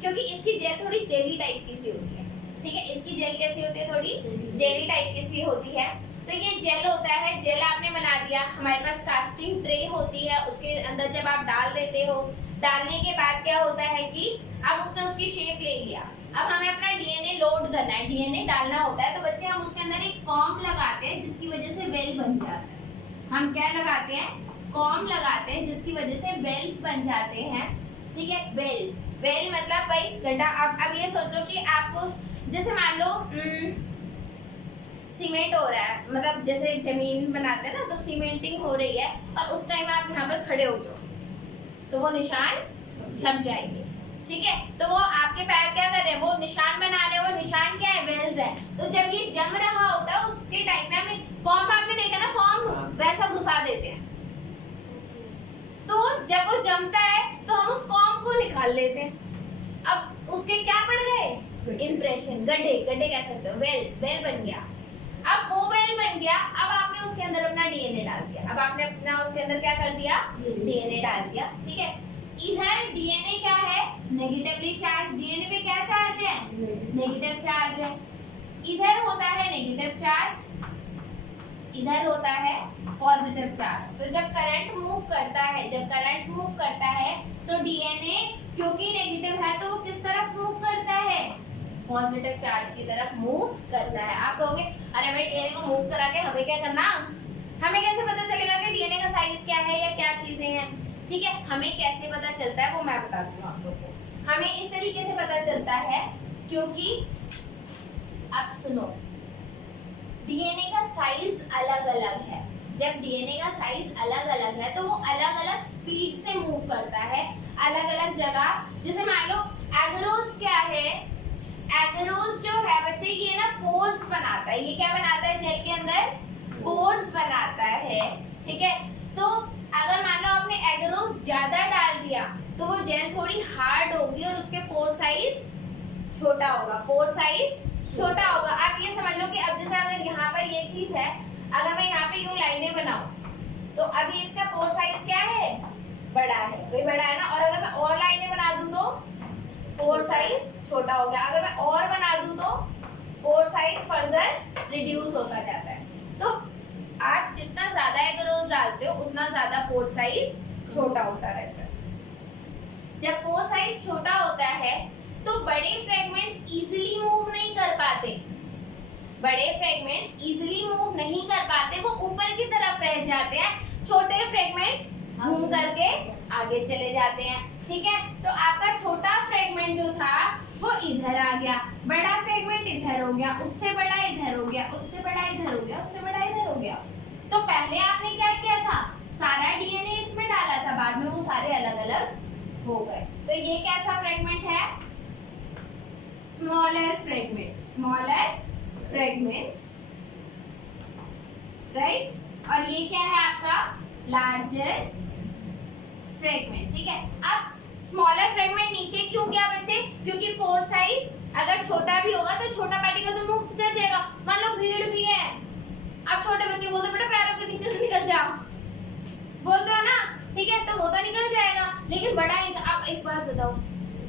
क्योंकि इसकी जेल थोड़ी जेली टाइप की सी होती है, ठीक है। इसकी जेल कैसी होती है? थोड़ी जेली टाइप की सी होती है। तो ये जेल होता है, जेल आपने बना दिया, हमारे पास कास्टिंग ट्रे होती है, उसके अंदर जब आप डाल देते हो, डालने के बाद क्या होता है कि अब उसने उसकी शेप ले लिया, अब हमें अपना डीएनए लोड करना है, डीएनए डालना होता है। तो बच्चे हम उसके अंदर एक कॉम्ब लगाते हैं जिसकी वजह से वेल बन जाता है। हम क्या लगाते हैं? कॉम्ब लगाते हैं जिसकी वजह से वेल्स बन जाते हैं, ठीक है। वेल, वेल मतलब भाई गड्ढा। अब ये सोच लो कि आपको जैसे मान लो सीमेंट हो रहा है, मतलब जैसे जमीन बनाते हैं ना, तो सीमेंटिंग हो रही है और उस टाइम आप यहाँ पर खड़े हो जाओ तो वो निशान छप जाएंगे, ठीक है। तो वो आपके पैर क्या कर रहे हैं? वो निशान बना रहे हैं, वो निशान क्या है? वेल्स है। तो जब ये जम रहा होता है उसके टाइम में हमें कॉम्ब, आपने देखा ना कॉम्ब, वैसा घुसा देते हैं। तो जब वो जमता है तो हम उस कॉम्ब को निकाल लेते हैं। अब उसके क्या पड़ गए? इंप्रेशन, गड्ढे, गड्ढे कह सकते हो, वेल, वेल बन गया। अब वो वेल बन गया, अब आपने उसके अंदर अपना डीएनए डाल दिया। अब आपने अपना उसके अंदर क्या कर दिया? डीएनए डाल दिया, ठीक है। इधर डीएनए क्या है? Negatively charge. डीएनए पे क्या चार्ज है? नेगेटिव चार्ज है। इधर होता है नेगेटिव चार्ज, इधर होता है पॉजिटिव चार्ज। तो जब करंट मूव करता है, जब करंट मूव करता है तो डीएनए क्योंकि नेगेटिव है तो वो किस तरफ मूव करता है? पॉजिटिव चार्ज की तरफ मूव करता है। आप कहोगे अरे भाई डीएनए को मूव करा के हमें क्या करना? हमें कैसे पता चलेगा कि डीएनए का साइज क्या है या क्या चीजें हैं? ठीक है, हमें कैसे पता चलता है वो मैं बताती हूँ आप लोगों को। हमें इस तरीके से पता चलता है क्योंकि आप सुनो, डीएनए का साइज अलग अलग है। जब डीएनए का साइज अलग अलग है तो वो अलग अलग स्पीड से मूव करता है अलग अलग जगह। जैसे मान लो एगरोस क्या है? एगरोस जो है बच्चे ये ना पोर्स बनाता है। ये क्या बनाता है? जेल के अंदर पोर्स बनाता है, ठीक है। तो अगर मान लो आपने एगरोस ज्यादा डाल दिया तो वो जेल थोड़ी हार्ड होगी और उसके पोर साइज छोटा होगा, पोर साइज छोटा होगा। आप ये समझ लो कि अब जैसे अगर यहाँ पर ये चीज है, अगर मैं यहाँ पे यूं लाइनें बनाऊं तो अभी इसका पोर साइज क्या है? बड़ा है, वही बड़ा है ना। और अगर मैं और लाइनें बना दूं तो पोर साइज छोटा हो गया। अगर मैं और बना दूं तो पोर साइज फर्दर रिड्यूस होता जाता है। तो आप जितना ज्यादा एगरोस डालते हो उतना ज्यादा पोर साइज छोटा होता रहता है। जब पोर साइज छोटा होता है तो बड़े फ्रेगमेंट्स इजीली मूव नहीं कर पाते। बड़े फ्रेगमेंट्स इजीली मूव नहीं कर पाते, वो ऊपर की तरफ रह जाते हैं। छोटे फ्रेगमेंट्स घूम करके आगे चले जाते हैं, ठीक है। तो आपका छोटा फ्रेगमेंट जो था वो इधर आ गया, बड़ा फ्रेगमेंट इधर हो गया, उससे बड़ा इधर हो गया, उससे बड़ा इधर हो गया, उससे बड़ा इधर हो गया। तो पहले आपने क्या किया था? सारा डीएनए इसमें डाला था, बाद में वो सारे अलग अलग हो गए। तो ये कैसा फ्रेगमेंट है? Smaller fragment, smaller fragment, right. और ये क्या है आपका? लार्जर फ्रेगमेंट, ठीक है। अब स्मॉलर फ्रेगमेंट नीचे क्यों गया बच्चे? क्योंकि पोर साइज अगर छोटा भी होगा तो छोटा पार्टिकल तो मूव कर जाएगा। मान लो भीड़ भी है, अब छोटे बच्चे बोलते बेटा पैरों के नीचे से निकल जाओ, बोलते हो ना, ठीक है, तो वो तो निकल जाएगा। लेकिन बड़ा इंसान, अब एक बात बताओ,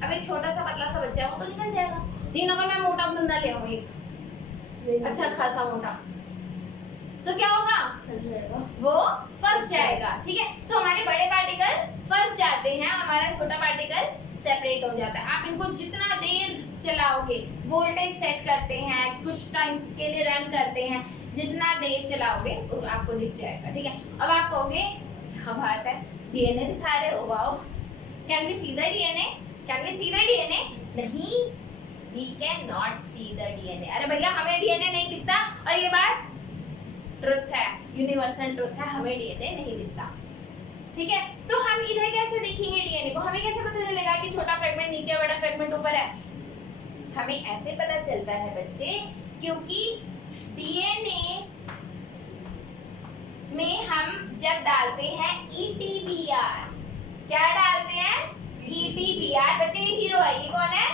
अब एक छोटा सा पतला सा बच्चा है वो तो निकल जाएगा, लेकिन अगर मैं मोटा बंदा ले आऊं एक अच्छा खासा मोटा, तो क्या होगा? वो फंस जाएगा, ठीक है। तो हमारे बड़े पार्टिकल फंस जाते हैं, हमारा छोटा पार्टिकल सेपरेट हो जाता है। आप इनको जितना देर चलाओगे, वोल्टेज सेट करते हैं, कुछ टाइम के लिए रन करते हैं, जितना देर चलाओगे तो आपको दिख जाएगा, ठीक है। अब आप कहोगे क्या बात है, डीएनए दिखा रहे हो, wow, can we see the DNA? Can we see the DNA? नहीं, we can not see the DNA. अरे भैया हमें डीएनए नहीं दिखता, और ये बात ट्रुथ है, यूनिवर्सल ट्रुथ है, हमें डीएनए नहीं दिखता, ठीक है। तो हम इधर कैसे देखेंगे डीएनए को? हमें कैसे पता चलेगा कि छोटा फ्रेगमेंट नीचे बड़ा फ्रेगमेंट ऊपर है? हमें ऐसे पता चलता है बच्चे, क्योंकि डीएनए में हम जब डालते हैं ETBR, क्या डालते हैं? ETBR, बच्चे ये हीरो है, ये कौन है?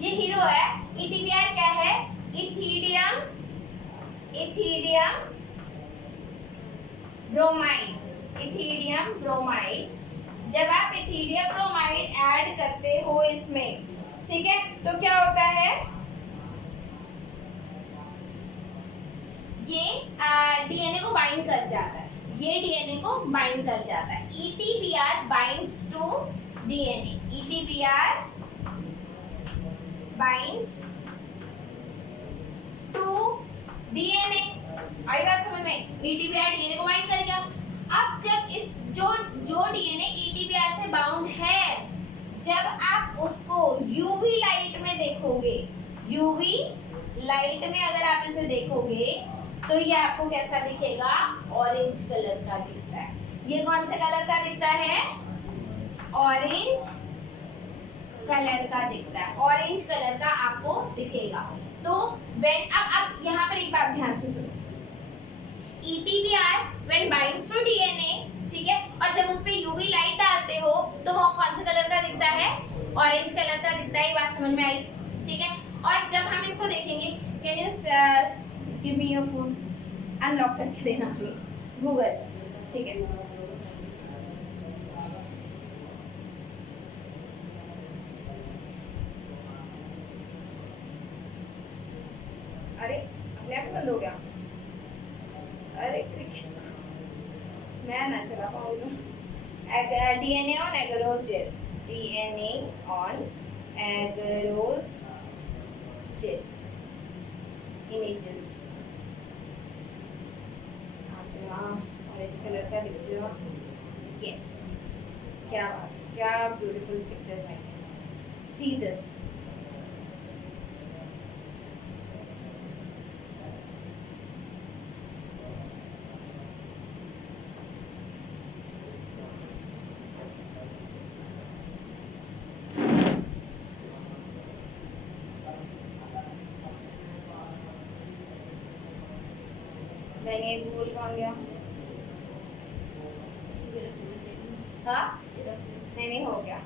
ये हीरो है। ETBR क्या है? Ethidium bromide. Ethidium bromide. जब आप इथिडियम ब्रोमाइड ऐड करते हो इसमें, ठीक है, तो क्या होता है? ये डीएनए को बाइंड कर जाता है। ये डीएनए को बाइंड कर जाता है। ETBR binds to DNA. ETBR binds to DNA. आई बात समझ में? ETBR डीएनए को बाइंड कर गया। अब जब इस जो डीएनए ETBR से बाउंड है, जब आप उसको यूवी लाइट में देखोगे, यूवी लाइट में अगर आप इसे देखोगे तो ये आपको कैसा दिखेगा? ऑरेंज कलर का दिखता है। ये कौन से कलर का दिखता है? ऑरेंज कलर का दिखता है। ऑरेंज कलर का आपको दिखेगा। तो व्हेन अब यहाँ पर एक बात ध्यान से सुनो। ETBR when binds to DNA, ठीक है, और जब उस पे यूवी लाइट डालते हो तो वो कौन से कलर का दिखता है? ऑरेंज कलर का दिखता है। ये बात समझ में आई? ठीक है। और जब हम इसको देखेंगे, can you give me your phone, unlock करके देना प्लीज, गूगल, ठीक है। अरे अपने आप बंद हो गया। अरे मैं ना चला पाऊंगा। DNA on agarose gel, DNA on agarose gel images. Orange colour का पिक्चर, यस, क्या बात, क्या ब्यूटीफुल पिक्चर्स हैं। सी दिस, मैंने भूल कौन गया? हाँ, नहीं हो गया।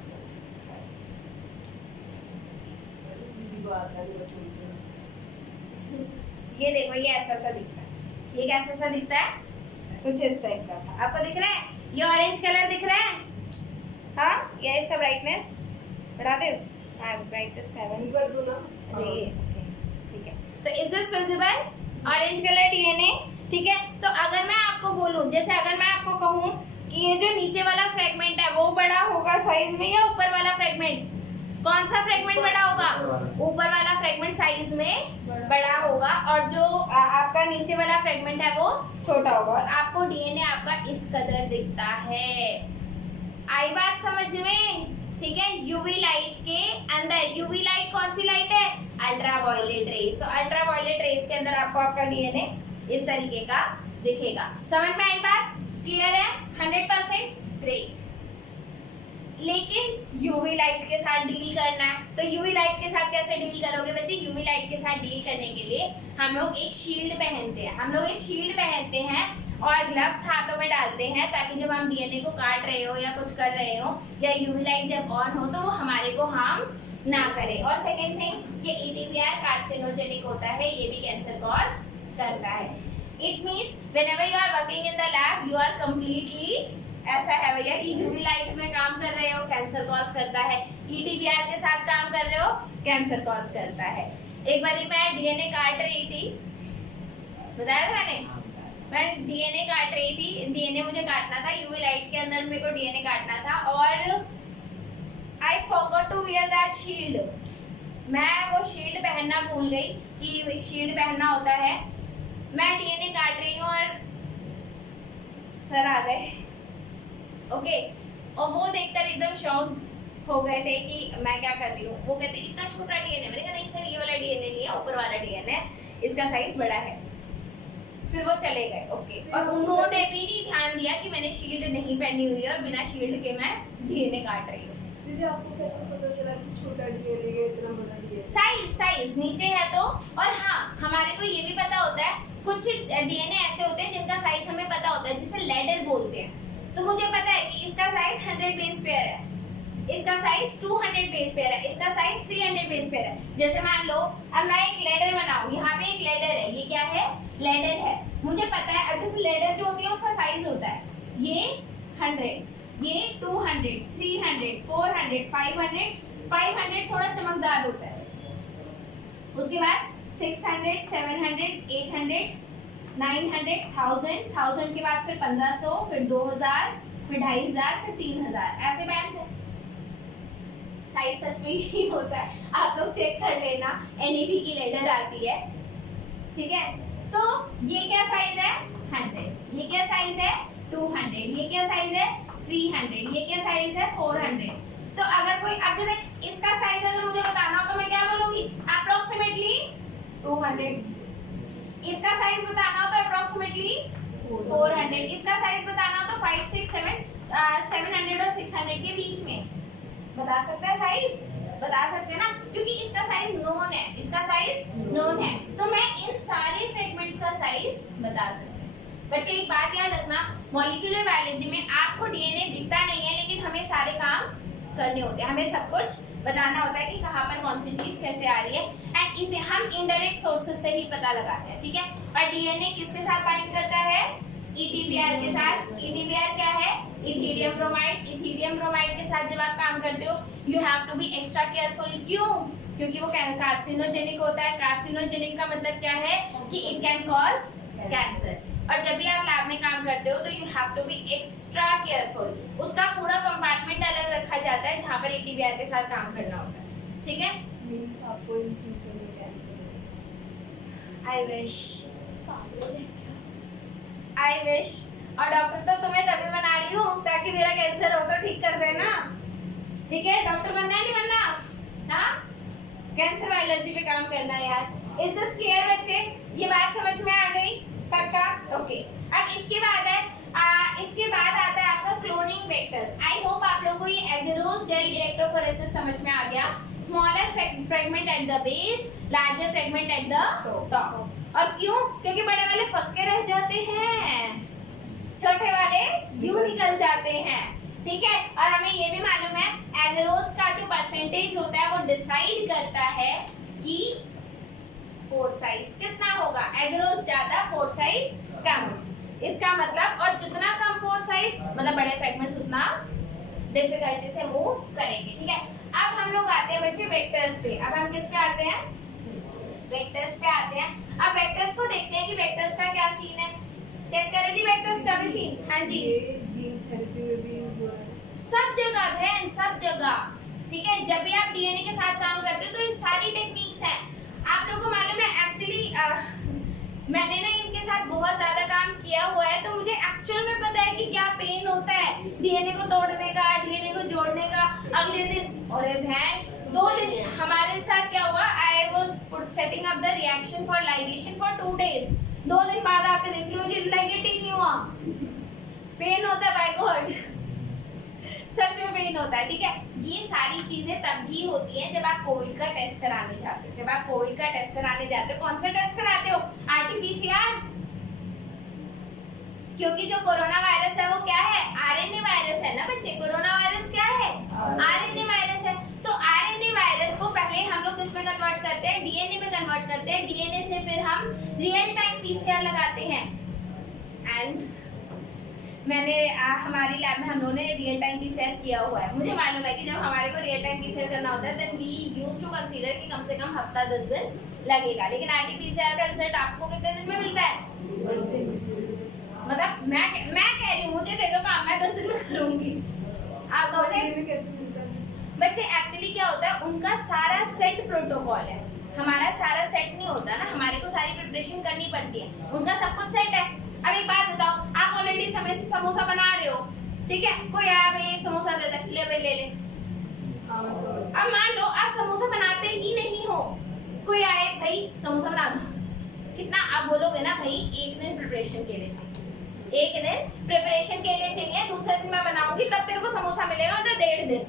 ये देखो, ये ऐसा सा दिखता है। ये कैसा सा दिखता है? कुछ इस टाइप का सा। आपको दिख रहा है? ये ऑरेंज कलर दिख रहा है? हाँ, ये इसका ब्राइटनेस बढ़ा दे। हाँ, ब्राइटनेस कर दो ना। ठीक है। तो is this visible? Orange colour DNA, ठीक है। तो अगर मैं आपको बोलूं, जैसे अगर मैं आपको कहूं कि ये जो नीचे वाला फ्रेगमेंट है वो बड़ा होगा साइज में या ऊपर वाला फ्रेगमेंट? कौन सा फ्रेगमेंट बड़ा होगा? ऊपर वाला फ्रेगमेंट साइज में बड़ा होगा, और जो आपका नीचे वाला फ्रेगमेंट है वो छोटा होगा, और आपको डीएनए आपका इस कदर दिखता है। आई बात समझ में? ठीक है। यूवी लाइट के अंदर, यूवी लाइट कौन सी लाइट है? Ultraviolet rays. तो अल्ट्रावायलेट रेज के अंदर आपको आपका डीएनए इस तरीके का दिखेगा। समझ में आई बात? क्लियर है? 100%? ग्रेट। लेकिन यूवी लाइट के साथ डील करना है, तो यूवी लाइट के साथ कैसे डील करोगे बच्चे? यूवी लाइट के साथ डील करने के लिए हम लोग एक शील्ड पहनते हैं। हम लोग एक शील्ड पहनते हैं और ग्लव्स हाथों में डालते हैं, ताकि जब हम डीएनए को काट रहे हो या कुछ कर रहे हो या यूवी लाइट जब ऑन हो तो वो हमारे को हार्म ना करे। और सेकेंड थिंग, ये ETBR कार्सिनोजेनिक होता है, ये भी कैंसर कॉज करता है। It means whenever you are working in the lab you are completely, ऐसा है भैया कि यूवी लाइट में काम कर रहे हो, कैंसर कॉज करता है। ETBR के साथ काम कर रहे हो, कैंसर कॉज करता है। एक बारी मैं डीएनए काट रही थी, बताया था मैंने, मैं डीएनए काट रही थी, डीएनए मुझे काटना था, यूवी लाइट के अंदर मेरे को डीएनए काटना था, और I forgot to wear that shield. मैं वो शील्ड पहनना भूल गई कि शील्ड पहनना होता है। मैं डीएनए काट रही हूँ और सर आ गए, ओके, और वो देखकर एकदम शॉक्ड हो गए थे कि मैं क्या कर रही हूँ। वो कहते इतना छोटा डीएनए, मैंने कहा नहीं सर ये वाला डीएनए नहीं है, ऊपर वाला डीएनए, इसका साइज बड़ा है। फिर वो चले गए, ओके, और उन्होंने भी नहीं ध्यान दिया कि मैंने शील्ड नहीं पहनी हुई है और बिना शील्ड के मैं डीएनए काट रही हूँ। दीदी आपको कैसे पता चला कि छोटा डीएनए है इतना बड़ा डीएनए? साइज नीचे है तो, और हाँ हमारे को ये भी पता होता है कुछ डीएनए ऐसे होते हैं जिनका साइज हमें पता होता है, जिसे लेडर बोलते हैं। तो मुझे पता है कि इसका साइज 100 बेस पेयर है, इसका साइज 200 बेस पेयर है, इसका साइज 300 बेस पेयर है। जैसे मान लो अब मैं एक लेडर बनाऊं, यहाँ पे एक लेडर है, ये क्या है, लेडर है। मुझे पता है अब जैसे लेडर जो होती है उसका साइज होता है ये 100, ये 200, 300, 400, 500 थोड़ा चमकदार होता है। उसके बाद 600, 700, 800, 900, 1000 के बाद फिर 1500, फिर 2000, फिर 2500, फिर 3000, ऐसे बैंड्स है। साइज सच में यही होता है, आप लोग चेक कर लेना, एनईबी की लेडर आती है, ठीक है। तो ये क्या साइज है 100, ये क्या साइज है 200, ये क्या साइज है 300, ये क्या साइज है 400। तो अगर कोई अब जैसे इसका साइज अगर मुझे बताना हो तो मैं क्या बोलूंगी, अप्रोक्सीमेटली 200। इसका साइज बताना हो तो अप्रोक्सीमेटली 400, इसका साइज बताना हो तो 5, 6, 700 और 600 के बीच में बता सकते हैं साइज, बता सकते हैं ना, क्योंकि इसका साइज नोन है, इसका साइज नोन है, तो मैं इन सारे फ्रेगमेंट्स का साइज बता सकती हूँ। बच्चे एक बात याद रखना, मॉलिक्यूलर बायोलॉजी में आपको डीएनए दिखता नहीं है, लेकिन हमें सारे काम करने होते हैं, हमें सब कुछ बताना होता है कि कहाँ पर कौन सी चीज कैसे आ रही है, एंड इसे हम इनडायरेक्ट सोर्सेज से ही पता लगाते हैं, ठीक है। और डीएनए किसके साथ बाइंड करता है, ईटीबीआर के साथ। ईटीबीआर क्या है, इथिडियम ब्रोमाइड। इथिडियम ब्रोमाइड के साथ जब आप काम करते हो you have to be extra careful, क्यों, क्योंकि वो कार्सिनोजेनिक होता है। कार्सिनोजेनिक का मतलब क्या है कि इट कैन कॉज कैंसर, और जब भी आप लैब में काम करते हो तो you have to be extra careful. उसका पूरा कंपार्टमेंट अलग रखा जाता है जहाँ पर ईटीबीआर के साथ काम करना होता है, ठीक है। मींस आपको इन फ्यूचर में cancer, I wish, I wish. और डॉक्टर तो तुम्हें तभी बना रही हूँ ताकि मेरा कैंसर हो तो ठीक कर देना, ठीक है। डॉक्टर बनना है नहीं बनना, हाँ, कैंसर बायोलॉजी पे काम करना है यार। इज दिस क्लियर बच्चे, ये बात समझ में आ गई, पक्का, ओके। अब इसके बाद है इसके बाद आता है आपका क्लोनिंग वेक्टर्स। आई होप आप लोगों को ये एगेरोस जेल इलेक्ट्रोफोरेसिस समझ में आ गया। Smaller fragment at the base, larger fragment at the top. और क्यों, क्योंकि बड़े वाले फंस के रह जाते हैं, छोटे वाले यूं निकल जाते हैं, ठीक है। और हमें ये भी मालूम है एगेरोस का जो परसेंटेज होता है वो डिसाइड करता है कि पोर साइज कितना होगा। एगेरोस ज्यादा, पोर साइज कम, इसका मतलब, और जितना कम पोर साइज मतलब बड़े फ्रेगमेंट्स उतना डिफिकल्टी से मूव करेंगे, ठीक है। अब हम लोग आते हैं बच्चे वेक्टर्स पे। अब हम किस पे आते हैं, वेक्टर्स पे आते हैं। अब वेक्टर्स को देखते हैं कि वेक्टर्स का क्या सीन है। चेक करें जी वेक्टर्स का भी सीन, हाँ जी, ये जीन थेरेपी में भी यूज हो रहा है सब जगह बहन, सब जगह, ठीक है। जब भी आप डीएनए के साथ काम करते हो तो ये सारी टेक्निक्स हैं। आप लोगों को मालूम है एक्चुअली मैंने ना इनके साथ बहुत ज्यादा काम किया हुआ है, तो मुझे एक्चुअल में पता है कि क्या पेन होता है डीएनए को तोड़ने का, डीएनए को जोड़ने का। अगले दिन, अरे बहन 2 दिन हमारे साथ क्या हुआ, I was setting up the reaction for ligation for 2 days। 2 दिन बाद आके देख लो जी लाइगेट ही नहीं हुआ, पेन होता है, बाय गॉड सच में पेन होता है, ठीक है। ये सारी चीजें तब भी होती हैं जब आप कोविड का टेस्ट कराने जाते हो। जब आप कोविड का टेस्ट कराने जाते हो, कौन सा टेस्ट कराते हो, आरटीपीसीआर, क्योंकि जो कोरोना वायरस है वो क्या है, आरएनए वायरस है ना बच्चे। कोरोना वायरस क्या है, आरएनए वायरस है। तो आरएनए वायरस को पहले हम लोग किस में कन्वर्ट करते हैं, डीएनए में कन्वर्ट करते हैं। डीएनए से फिर हम रियल टाइम पीसीआर लगाते हैं। एंड मैंने हमारी लैब में हम लोगों ने रियल टाइम पीसीआर किया हुआ है। मुझे मालूम है कि जब हमारे को रियल टाइम पीसीआर करना होता है then we used to consider कि कम से कम हफ्ता 10 दिन लगेगा। लेकिन आरटीपीसीआर का रिजल्ट आपको कितने दिन में मिलता है, मतलब मैं कह रही हूँ मुझे दे दो काम, मैं 10 दिन में करूँगी। आप कहोगे में कैसे मिलता है बच्चे, एक्चुअली क्या होता है उनका सारा सेट प्रोटोकॉल है, हमारा सारा सेट नहीं होता ना, हमारे को सारी प्रिपरेशन करनी पड़ती है, उनका सब कुछ सेट है। अब एक बात बताओ, आप ऑलरेडी समोसा बना रहे हो, ठीक है, कोई आया भाई समोसा दे दे, ले भाई ले ले। अब मान लो आप समोसा बनाते ही नहीं हो, कोई आए भाई समोसा बना दो, कितना आप बोलोगे ना भाई 1 दिन प्रिपरेशन के लिए चाहिए, 1 दिन प्रिपरेशन के लिए चाहिए, दूसरे दिन मैं बनाऊंगी तब तेरे को समोसा मिलेगा, मतलब 1.5 दिन,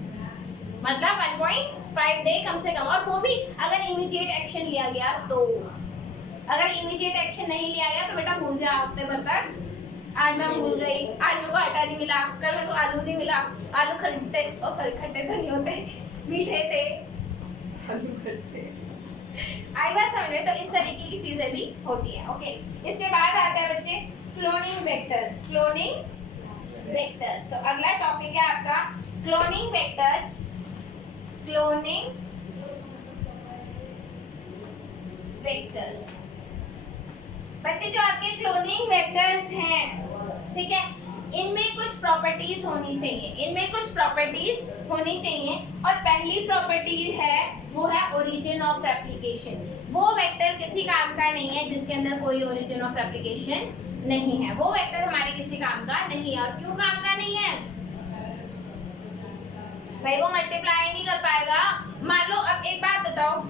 मतलब 1.5 डे कम से कम। और वो भी अगर इमीडिएट एक्शन लिया गया तो, अगर इमीडिएट एक्शन नहीं लिया गया तो बेटा भूल जाओ, हफ्ते भर तक आज मैं भूल गई, आज मेरे को आटा नहीं मिला, कल मेरे को आलू नहीं मिला, आलू खट्टे, ओ सॉरी खट्टे तो नहीं होते, मीठे थे। आलू करते आई बात समझ में? तो इस तरीके की चीजें भी होती है। ओके, इसके बाद आता है बच्चे क्लोनिंग वेक्टर्स। क्लोनिंग वेक्टर्स, तो अगला टॉपिक है आपका क्लोनिंग वेक्टर्स। क्लोनिंग वेक्टर्स बच्चे, जो आपके क्लोनिंग वेक्टर्स हैं, ठीक है, इनमें कुछ प्रॉपर्टीज होनी चाहिए, इनमें कुछ प्रॉपर्टीज होनी चाहिए। और पहली प्रॉपर्टी है वो है ओरिजिन ऑफ रेप्लिकेशन। वो वेक्टर किसी काम का नहीं है जिसके अंदर कोई ओरिजिन ऑफ रेप्लिकेशन नहीं है, वो वेक्टर हमारे किसी काम का नहीं है। और क्यों काम का नहीं है भाई? वो मल्टीप्लाई नहीं कर पाएगा। मान लो, अब एक बात बताओ,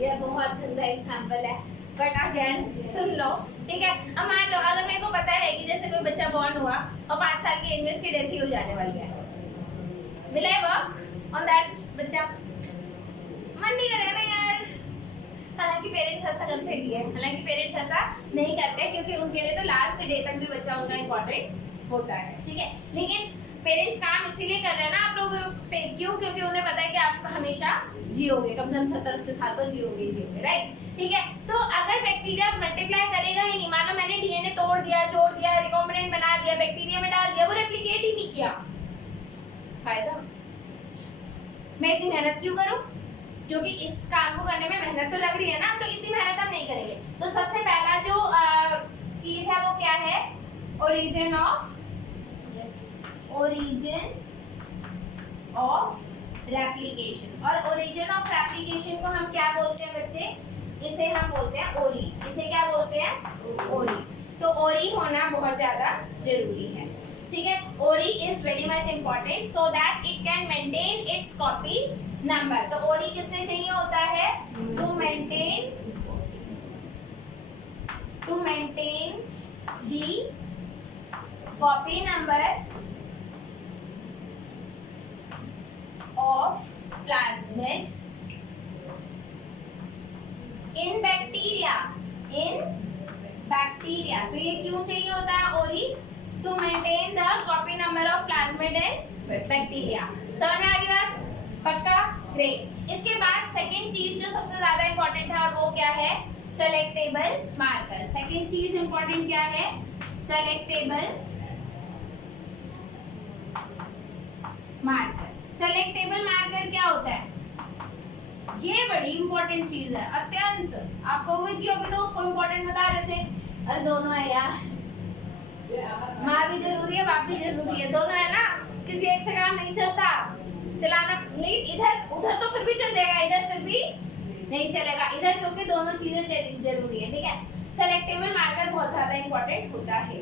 ये बहुत गंदा एग्जांपल है बट अगेन सुन लो, ठीक है। अब मान लो अगर मेरे को पता है कि जैसे कोई बच्चा बॉर्न हुआ और 5 साल की एज में इसकी डेथ ही हो जाने वाली है, will I work on that बच्चा? मन नहीं करेगा ना यार। हालांकि पेरेंट्स ऐसा करते ही है, हालांकि पेरेंट्स ऐसा नहीं करते क्योंकि उनके लिए तो लास्ट डे तक भी बच्चा उनका इम्पोर्टेंट होता है, ठीक है। लेकिन पेरेंट्स काम इसीलिए कर रहे हैं ना आप लोग, क्यों? क्योंकि उन्हें पता है कि आप हमेशा जियोगे, कम से कम 70-80 साल तो जियोगे, राइट, ठीक है। तो अगर बैक्टीरिया मल्टीप्लाई करेगा ही नहीं, मानो मैंने डीएनए तोड़ दिया, जोड़ दिया, रिकॉम्बिनेंट बना दिया, बैक्टीरिया में डाल दिया, वो रेप्लिकेट ही नहीं किया, फायदा? मैं इतनी मेहनत क्यों करूं? क्योंकि इस काम को करने में मेहनत तो लग रही है ना, तो इतनी मेहनत हम नहीं करेंगे। तो सबसे पहला जो चीज है वो क्या है? Origin of replication. और ओरिजिन ऑफ रेप्लिकेशन को हम क्या बोलते हैं बच्चे? इसे हम बोलते हैं ओरी। इसे क्या बोलते हैं? ओरी। तो ओरी होना बहुत ज्यादा जरूरी है, ठीक है। Ori is very much important so that it can maintain its copy number. तो ओरी किसने चाहिए होता है? To maintain the copy number of plasmid in bacteria। तो ये क्यों चाहिए होता है ori? To maintain the copy number of plasmid in bacteria. समझ में आ गई बात? पक्का? ग्रेट। इसके बाद सेकंड चीज जो सबसे ज्यादा इंपॉर्टेंट है और वो क्या है? Selectable marker. सेकंड चीज इंपॉर्टेंट क्या है? Selectable marker. सेलेक्टेबल मार्कर क्या होता है? ये बड़ी इंपॉर्टेंट चीज है, अत्यंत। आप कहोगे जी अभी तो उसको इंपॉर्टेंट बता रहे थे। अरे दोनों है यार, माँ भी जरूरी है, बाप भी जरूरी है, दोनों है ना। किसी एक से काम नहीं चलता, चलाना नहीं। इधर उधर तो फिर भी चल जाएगा, इधर फिर भी नहीं चलेगा इधर, क्योंकि दोनों चीजें जरूरी है, ठीक है। सेलेक्टेबल मार्कर बहुत ज्यादा इंपॉर्टेंट होता है।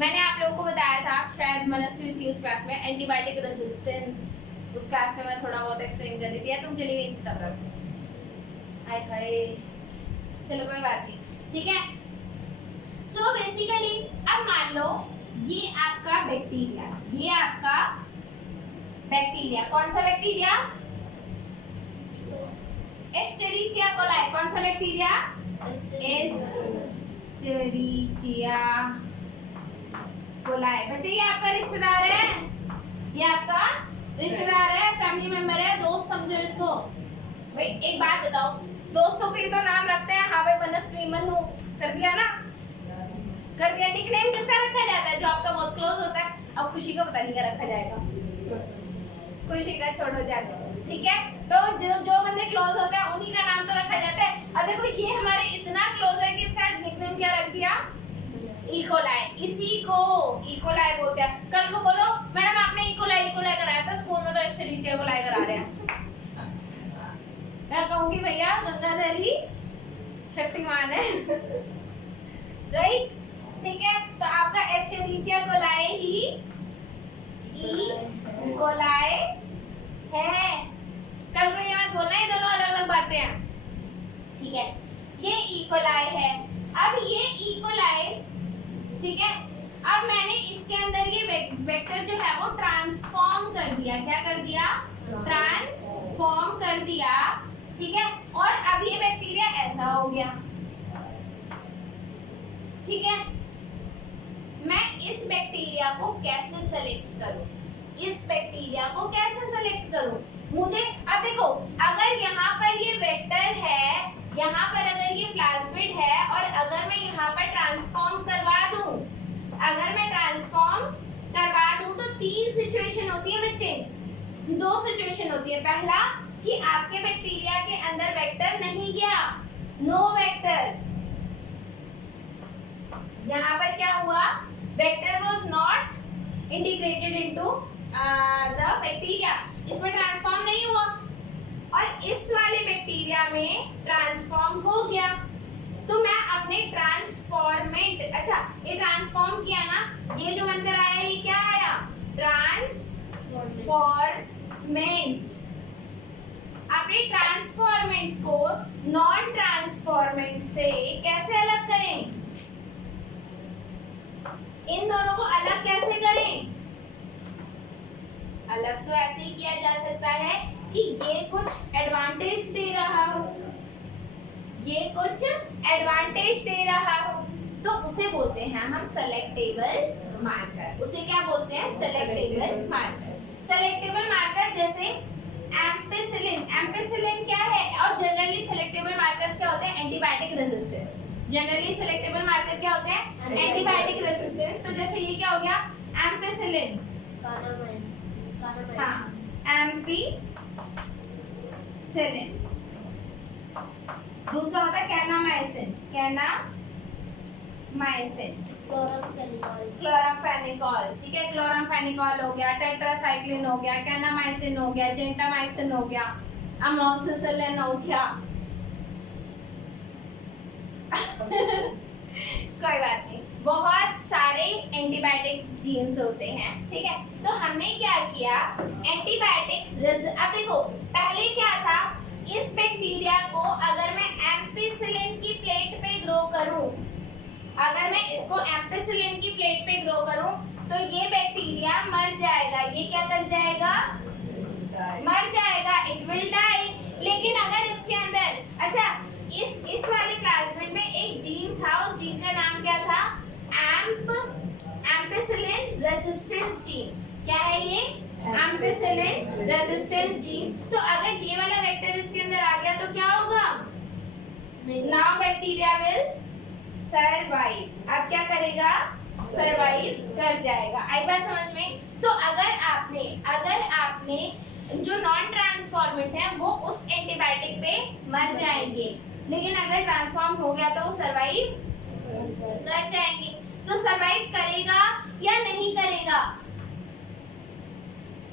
मैंने आप लोगों को बताया था, शायद मनस्वी थी उस क्लास में, एंटीबायोटिक रेजिस्टेंस। उस क्लास में मैं थोड़ा बहुत एक्सप्लेन कर रही थी, तुम चली गई तब तक। हाय हाय, चलो कोई बात नहीं, ठीक है। सो बेसिकली अब मान लो ये आपका बैक्टीरिया, ये आपका बैक्टीरिया, कौन सा बैक्टीरिया? Escherichia coli. कौन सा बैक्टीरिया? Escherichia coli. बच्चे ये आपका रिश्तेदार है, ये आपका रिश्तेदार है, फैमिली मेंबर है, दोस्त समझो इसको। भाई एक बात बताओ, दोस्तों के तो नाम रखते हैं, हाँ भाई मनस्वी, मनु, कर दिया ना, कर दिया। निकनेम किसका रखा जाता है? जो आपका बहुत क्लोज होता है। अब खुशी का पता नहीं क्या रखा जाएगा, खुशी का छोड़ो जाते, ठीक है। तो जो बंदे क्लोज होते हैं उन्हीं का नाम तो रखा जाता है। अब देखो ये हमारे इतना क्लोज है कि इसका निकनेम क्या रख दिया? इकोलाई। इसी को इकोलाई बोलते हैं। कल को बोलो मैडम आपने इकोलाई कराया था स्कूल में, तो एस्चेरिचिया कोलाई करा रहे हैं। मैं कहूंगी भैया गंगाधरी शक्तिमान है, राइट, ठीक है। तो आपका एस्चेरिचिया कोलाई ही इकोलाई है। कल को ये मत बोलना ये दोनों अलग अलग बातें हैं, ठीक है। ये इकोलाई है। अब ये इकोलाई, ठीक है, अब मैंने इसके अंदर ये वेक्टर जो है वो ट्रांसफॉर्म कर दिया। क्या कर दिया? ट्रांसफॉर्म कर दिया, ठीक है। और अब ये बैक्टीरिया ऐसा हो गया, ठीक है। इस बैक्टीरिया को कैसे सेलेक्ट करूं, इस बैक्टीरिया को कैसे सेलेक्ट करूं। मुझे अब देखो, अगर यहाँ पर ये वेक्टर है, यहाँ पर अगर ये प्लाज्मिड है, और अगर मैं यहाँ पर ट्रांसफॉर्म करवा दूं, अगर मैं ट्रांसफॉर्म करवा दूं तो तीन सिचुएशन होती है बच्चे, दो सिचुएशन होती है। पहला कि आपके बैक्टीरिया के अंदर वेक्टर नहीं गया, नो वेक्टर, यहाँ पर क्या हुआ, vector was not integrated into the bacteria, इसमें ट्रांसफॉर्म नहीं हुआ, और इस वाले बैक्टीरिया में ट्रांसफॉर्म हो गया। तो मैं अपने ट्रांसफॉर्मेंट, अच्छा ये ट्रांसफॉर्म किया ना, ये जो बनकर आया ये क्या आया, ट्रांसफॉर्मेंट। अपने ट्रांसफॉर्मेंट्स को नॉन ट्रांसफॉर्मेंट से कैसे अलग करें, इन दोनों को अलग कैसे करें, अलग तो ऐसे ही किया जा सकता है कि ये कुछ एडवांटेज दे रहा हो, ये कुछ एडवांटेज दे रहा हो, तो उसे बोलते हैं हम सेलेक्टेबल मार्कर। उसे क्या बोलते हैं, सेलेक्टेबल मार्कर। सेलेक्टेबल मार्कर जैसे एम्पिसिलिन, एम्पिसिलिन क्या है, और जनरली सेलेक्टेबल मार्कर्स क्या होते हैं, antibiotic resistance. Generally selectable marker क्या होते हैं, एंटीबायोटिक रेजिस्टेंस। तो जैसे ये क्या हो गया, एम्पिसिलिन, हाँ एम्पिसिलिन। दूसरा होता है कैनामाइसिन, कैनामाइसिन, क्लोराम्फेनिकोल, ठीक है, क्लोराम्फेनिकोल हो गया, टेट्रासाइक्लिन हो गया, कैनामाइसिन हो गया, जेंटामाइसिन हो गया, अमोक्सिसिलिन हो गया। कोई बात नहीं, बहुत सारे एंटीबायोटिक जीन्स होते हैं, ठीक है। तो हमने क्या किया, एंटीबायोटिक, अब देखो पहले क्या था, इस बैक्टीरिया को अगर मैं एम्पिसिलिन की प्लेट पे ग्रो करूं, अगर मैं इसको एम्पिसिलिन की प्लेट पे ग्रो करूं तो ये बैक्टीरिया मर जाएगा, ये क्या कर जाएगा, मर जाएगा, इट विल डाई। लेकिन अगर इसके अंदर, अच्छा इस वाले प्लाज्मिड में एक जीन था, उस जीन का नाम क्या था, एम्पिसिलिन रेजिस्टेंस जीन। क्या है ये, एम्पिसिलिन रेजिस्टेंस जीन। तो अगर ये वाला वेक्टर इसके अंदर आ गया तो क्या होगा, नाउ बैक्टीरिया विल सरवाइव। अब क्या करेगा, सरवाइव कर जाएगा। आई बात समझ में। तो अगर आपने जो नॉन ट्रांसफॉर्मेंट है वो उस एंटीबायोटिक पे मर जाएंगे, लेकिन अगर ट्रांसफॉर्म हो गया तो वो सरवाइव कर जाएंगे। तो सरवाइव करेगा या नहीं करेगा,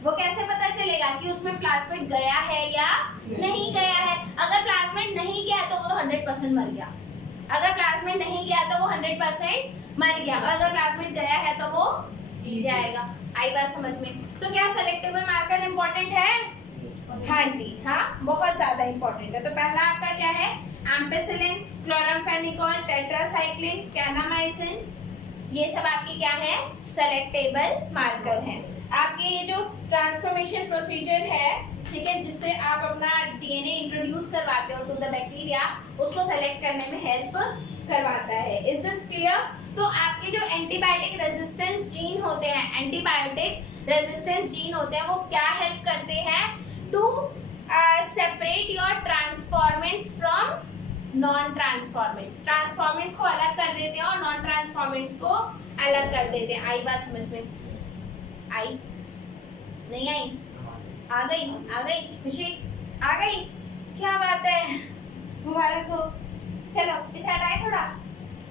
वो कैसे पता चलेगा कि उसमें प्लाज्मिड गया है या नहीं गया है। अगर प्लाज्मिड नहीं गया तो वो तो 100% मर गया, अगर प्लाज्मिड नहीं गया तो वो 100% मर गया, और अगर प्लाज्मिड गया है तो वो जी जाएगा। आई बात समझ में। तो क्या सेलेक्टेबल मार्कर इंपॉर्टेंट है, हाँ जी, हाँ बहुत ज्यादा इंपॉर्टेंट है। तो पहला आपका क्या है, एम्पिसिलिन, क्लोराम्फेनिकोल, टेट्रासाइक्लिन, कैनामाइसिन, ये सब आपके क्या है, सेलेक्टेबल मार्कर हैं। आपके ये जो ट्रांसफॉर्मेशन प्रोसीजर है, ठीक है, जिससे आप अपना डीएनए इंट्रोड्यूस करवाते हो टू द बैक्टीरिया, उसको सेलेक्ट करने में हेल्प करवाता है। Is this clear. तो आपके जो एंटीबायोटिक रेजिस्टेंस जीन होते हैं, एंटीबायोटिक रेजिस्टेंस जीन होते हैं, वो क्या हेल्प करते हैं, to separate your transformants from non transformants. Transformants को अलग कर देते हैं और नॉन ट्रांसफॉर्मेंट्स को अलग कर देते हैं। आई बात समझ में, आई नहीं आई, आ गई खुशी आ गई, क्या बात है, मुबारक हो। चलो इसे हटाए, थोड़ा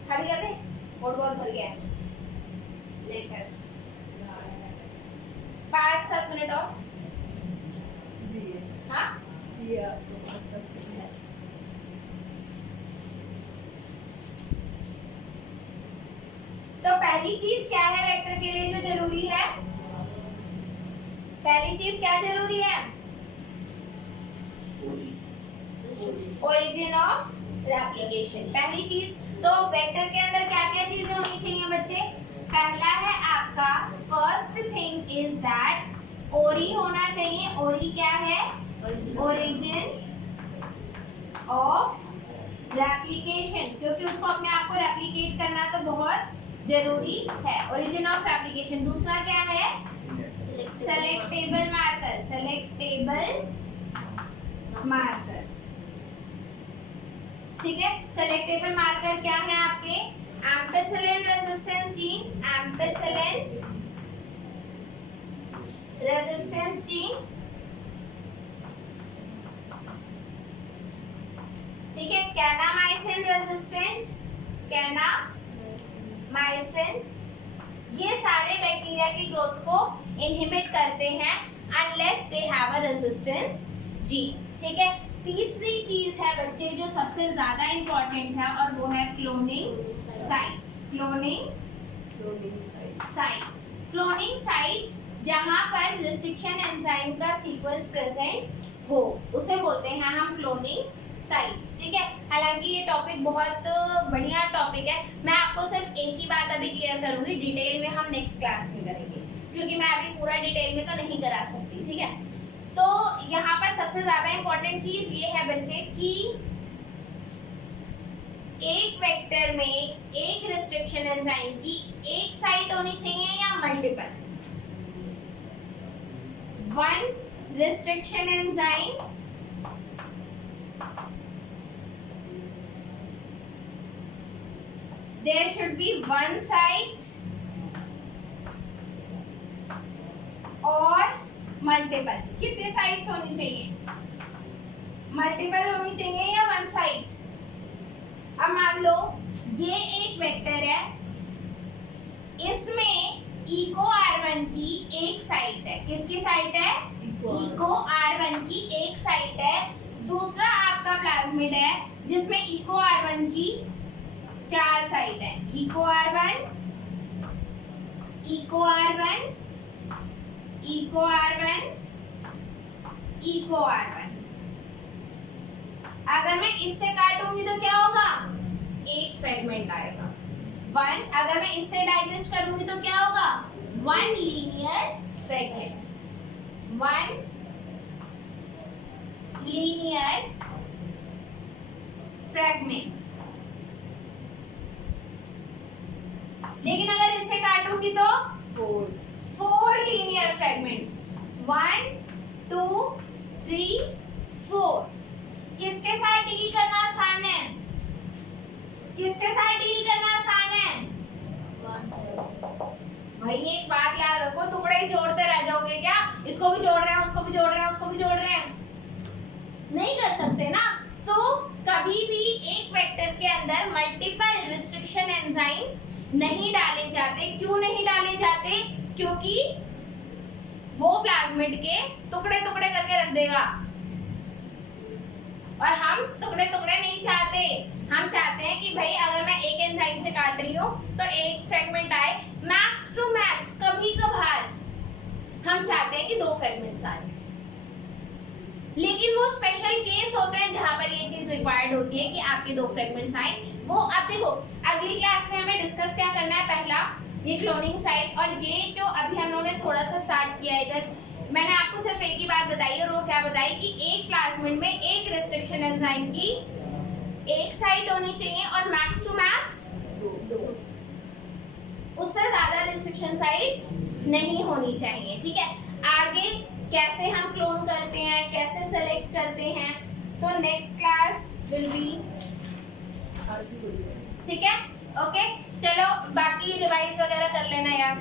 खाली कर दे, बोर्ड बहुत भर गया है। लेटस 5-7 मिनट और, हाँ तो पहली चीज क्या है वेक्टर के लिए जो जरूरी है, पहली चीज क्या जरूरी है, ओरिजिन ऑफ रेप्लिकेशन। पहली चीज तो वेक्टर के अंदर क्या क्या चीजें होनी चाहिए बच्चे, पहला है आपका फर्स्ट थिंग इज दैट ओरी होना चाहिए। ओरी क्या है, ओरिजिन ऑफ रेप्लिकेशन, क्योंकि उसको अपने आप को रेप्लिकेट करना तो बहुत जरूरी है। Origin of application. दूसरा क्या है? Selectable marker. सेलेक्टेबल मार्कर, ठीक है। सेलेक्टेबल मार्कर क्या है आपके? Ampicillin resistance gene, ampicillin resistance gene, ठीक है। कैनामाइसिन रेजिस्टेंट, कैनामाइसिन, ये सारे बैक्टीरिया की ग्रोथ को इनहिबिट करते हैं unless they have a resistance gene, ठीक है। तीसरी चीज है बच्चे जो सबसे ज्यादा इंपॉर्टेंट है और वो है cloning site. Cloning site, cloning site जहां पर रिस्ट्रिक्शन एंजाइम का सीक्वेंस प्रेजेंट हो उसे बोलते हैं हम क्लोनिंग साइट, ठीक है। हालांकि ये टॉपिक बहुत बढ़िया टॉपिक है। मैं आपको सिर्फ एक ही बात अभी क्लियर करूंगी, डिटेल में हम नेक्स्ट क्लास में करेंगे क्योंकि मैं अभी पूरा डिटेल में तो नहीं करा सकती, ठीक है। तो यहाँ पर सबसे ज्यादा इंपॉर्टेंट चीज ये है बच्चे कि एक वेक्टर में एक रिस्ट्रिक्शन एंजाइम की एक साइट होनी चाहिए या multiple? One restriction enzyme there should be one site और मल्टीपल। कितने साइट्स होनी चाहिए? मल्टीपल होनी चाहिए या वन साइट? अब मान लो ये एक वेक्टर है, इसमें इको R1 की एक साइट है। किसकी साइट है? इको R1 की एक साइट है। दूसरा आपका प्लाज्मिड है जिसमें इको R1 की 4 साइट है। Eco R1, Eco R1, Eco R1, Eco R1। अगर मैं इससे काटूंगी तो क्या होगा? एक फ्रेगमेंट आएगा। वन, अगर मैं इससे डाइजेस्ट करूंगी तो क्या होगा? One linear fragment, one linear fragment. लेकिन अगर इससे काटूंगी तो फोर लीनियर फ्रेगमेंट्स, 1 2 3 4। किसके साथ डील करना आसान है? किसके साथ डील करना आसान है? भाई एक बात याद रखो, टुकड़े ही जोड़ते रह जाओगे क्या? इसको भी जोड़ रहे हैं, उसको भी जोड़ रहे हैं, उसको भी जोड़ रहे हैं, नहीं कर सकते ना। तो कभी भी एक वेक्टर के अंदर मल्टीपल रिस्ट्रिक्शन एंजाइम्स नहीं डाले जाते। क्यों नहीं डाले जाते? क्योंकि वो प्लाज्मिड के टुकड़े टुकड़े करके रख देगा और हम टुकड़े टुकड़े नहीं चाहते। हम चाहते हैं कि भाई अगर मैं एक एंजाइम से काट रही हूँ तो एक फ्रेगमेंट आए, मैक्स टू मैक्स कभी कभार हम चाहते हैं कि 2 फ्रेगमेंट्स आ जाए। लेकिन वो स्पेशल केस होते हैं जहां पर ये चीज रिक्वायर्ड होती है कि आपके 2 फ्रेगमेंट्स आए। वो अब देखो अगली क्लास में हमें डिस्कस क्या करना है। पहला ये क्लोनिंग साइट, और ये जो अभी हम लोगों ने थोड़ा सा स्टार्ट किया इधर, मैंने आपको सिर्फ एक ही बात बताई और वो क्या बताई कि एक प्लाज्मिड में एक रिस्ट्रिक्शन एंजाइम की एक साइट होनी चाहिए और मैक्स टू मैक्स 2, उससे ज्यादा रिस्ट्रिक्शन साइट्स नहीं होनी चाहिए, ठीक है। आगे कैसे हम क्लोन करते हैं, कैसे सेलेक्ट करते हैं, तो नेक्स्ट क्लास विल बी, ठीक है। ओके चलो बाकी रिवाइज वगैरह कर लेना यार।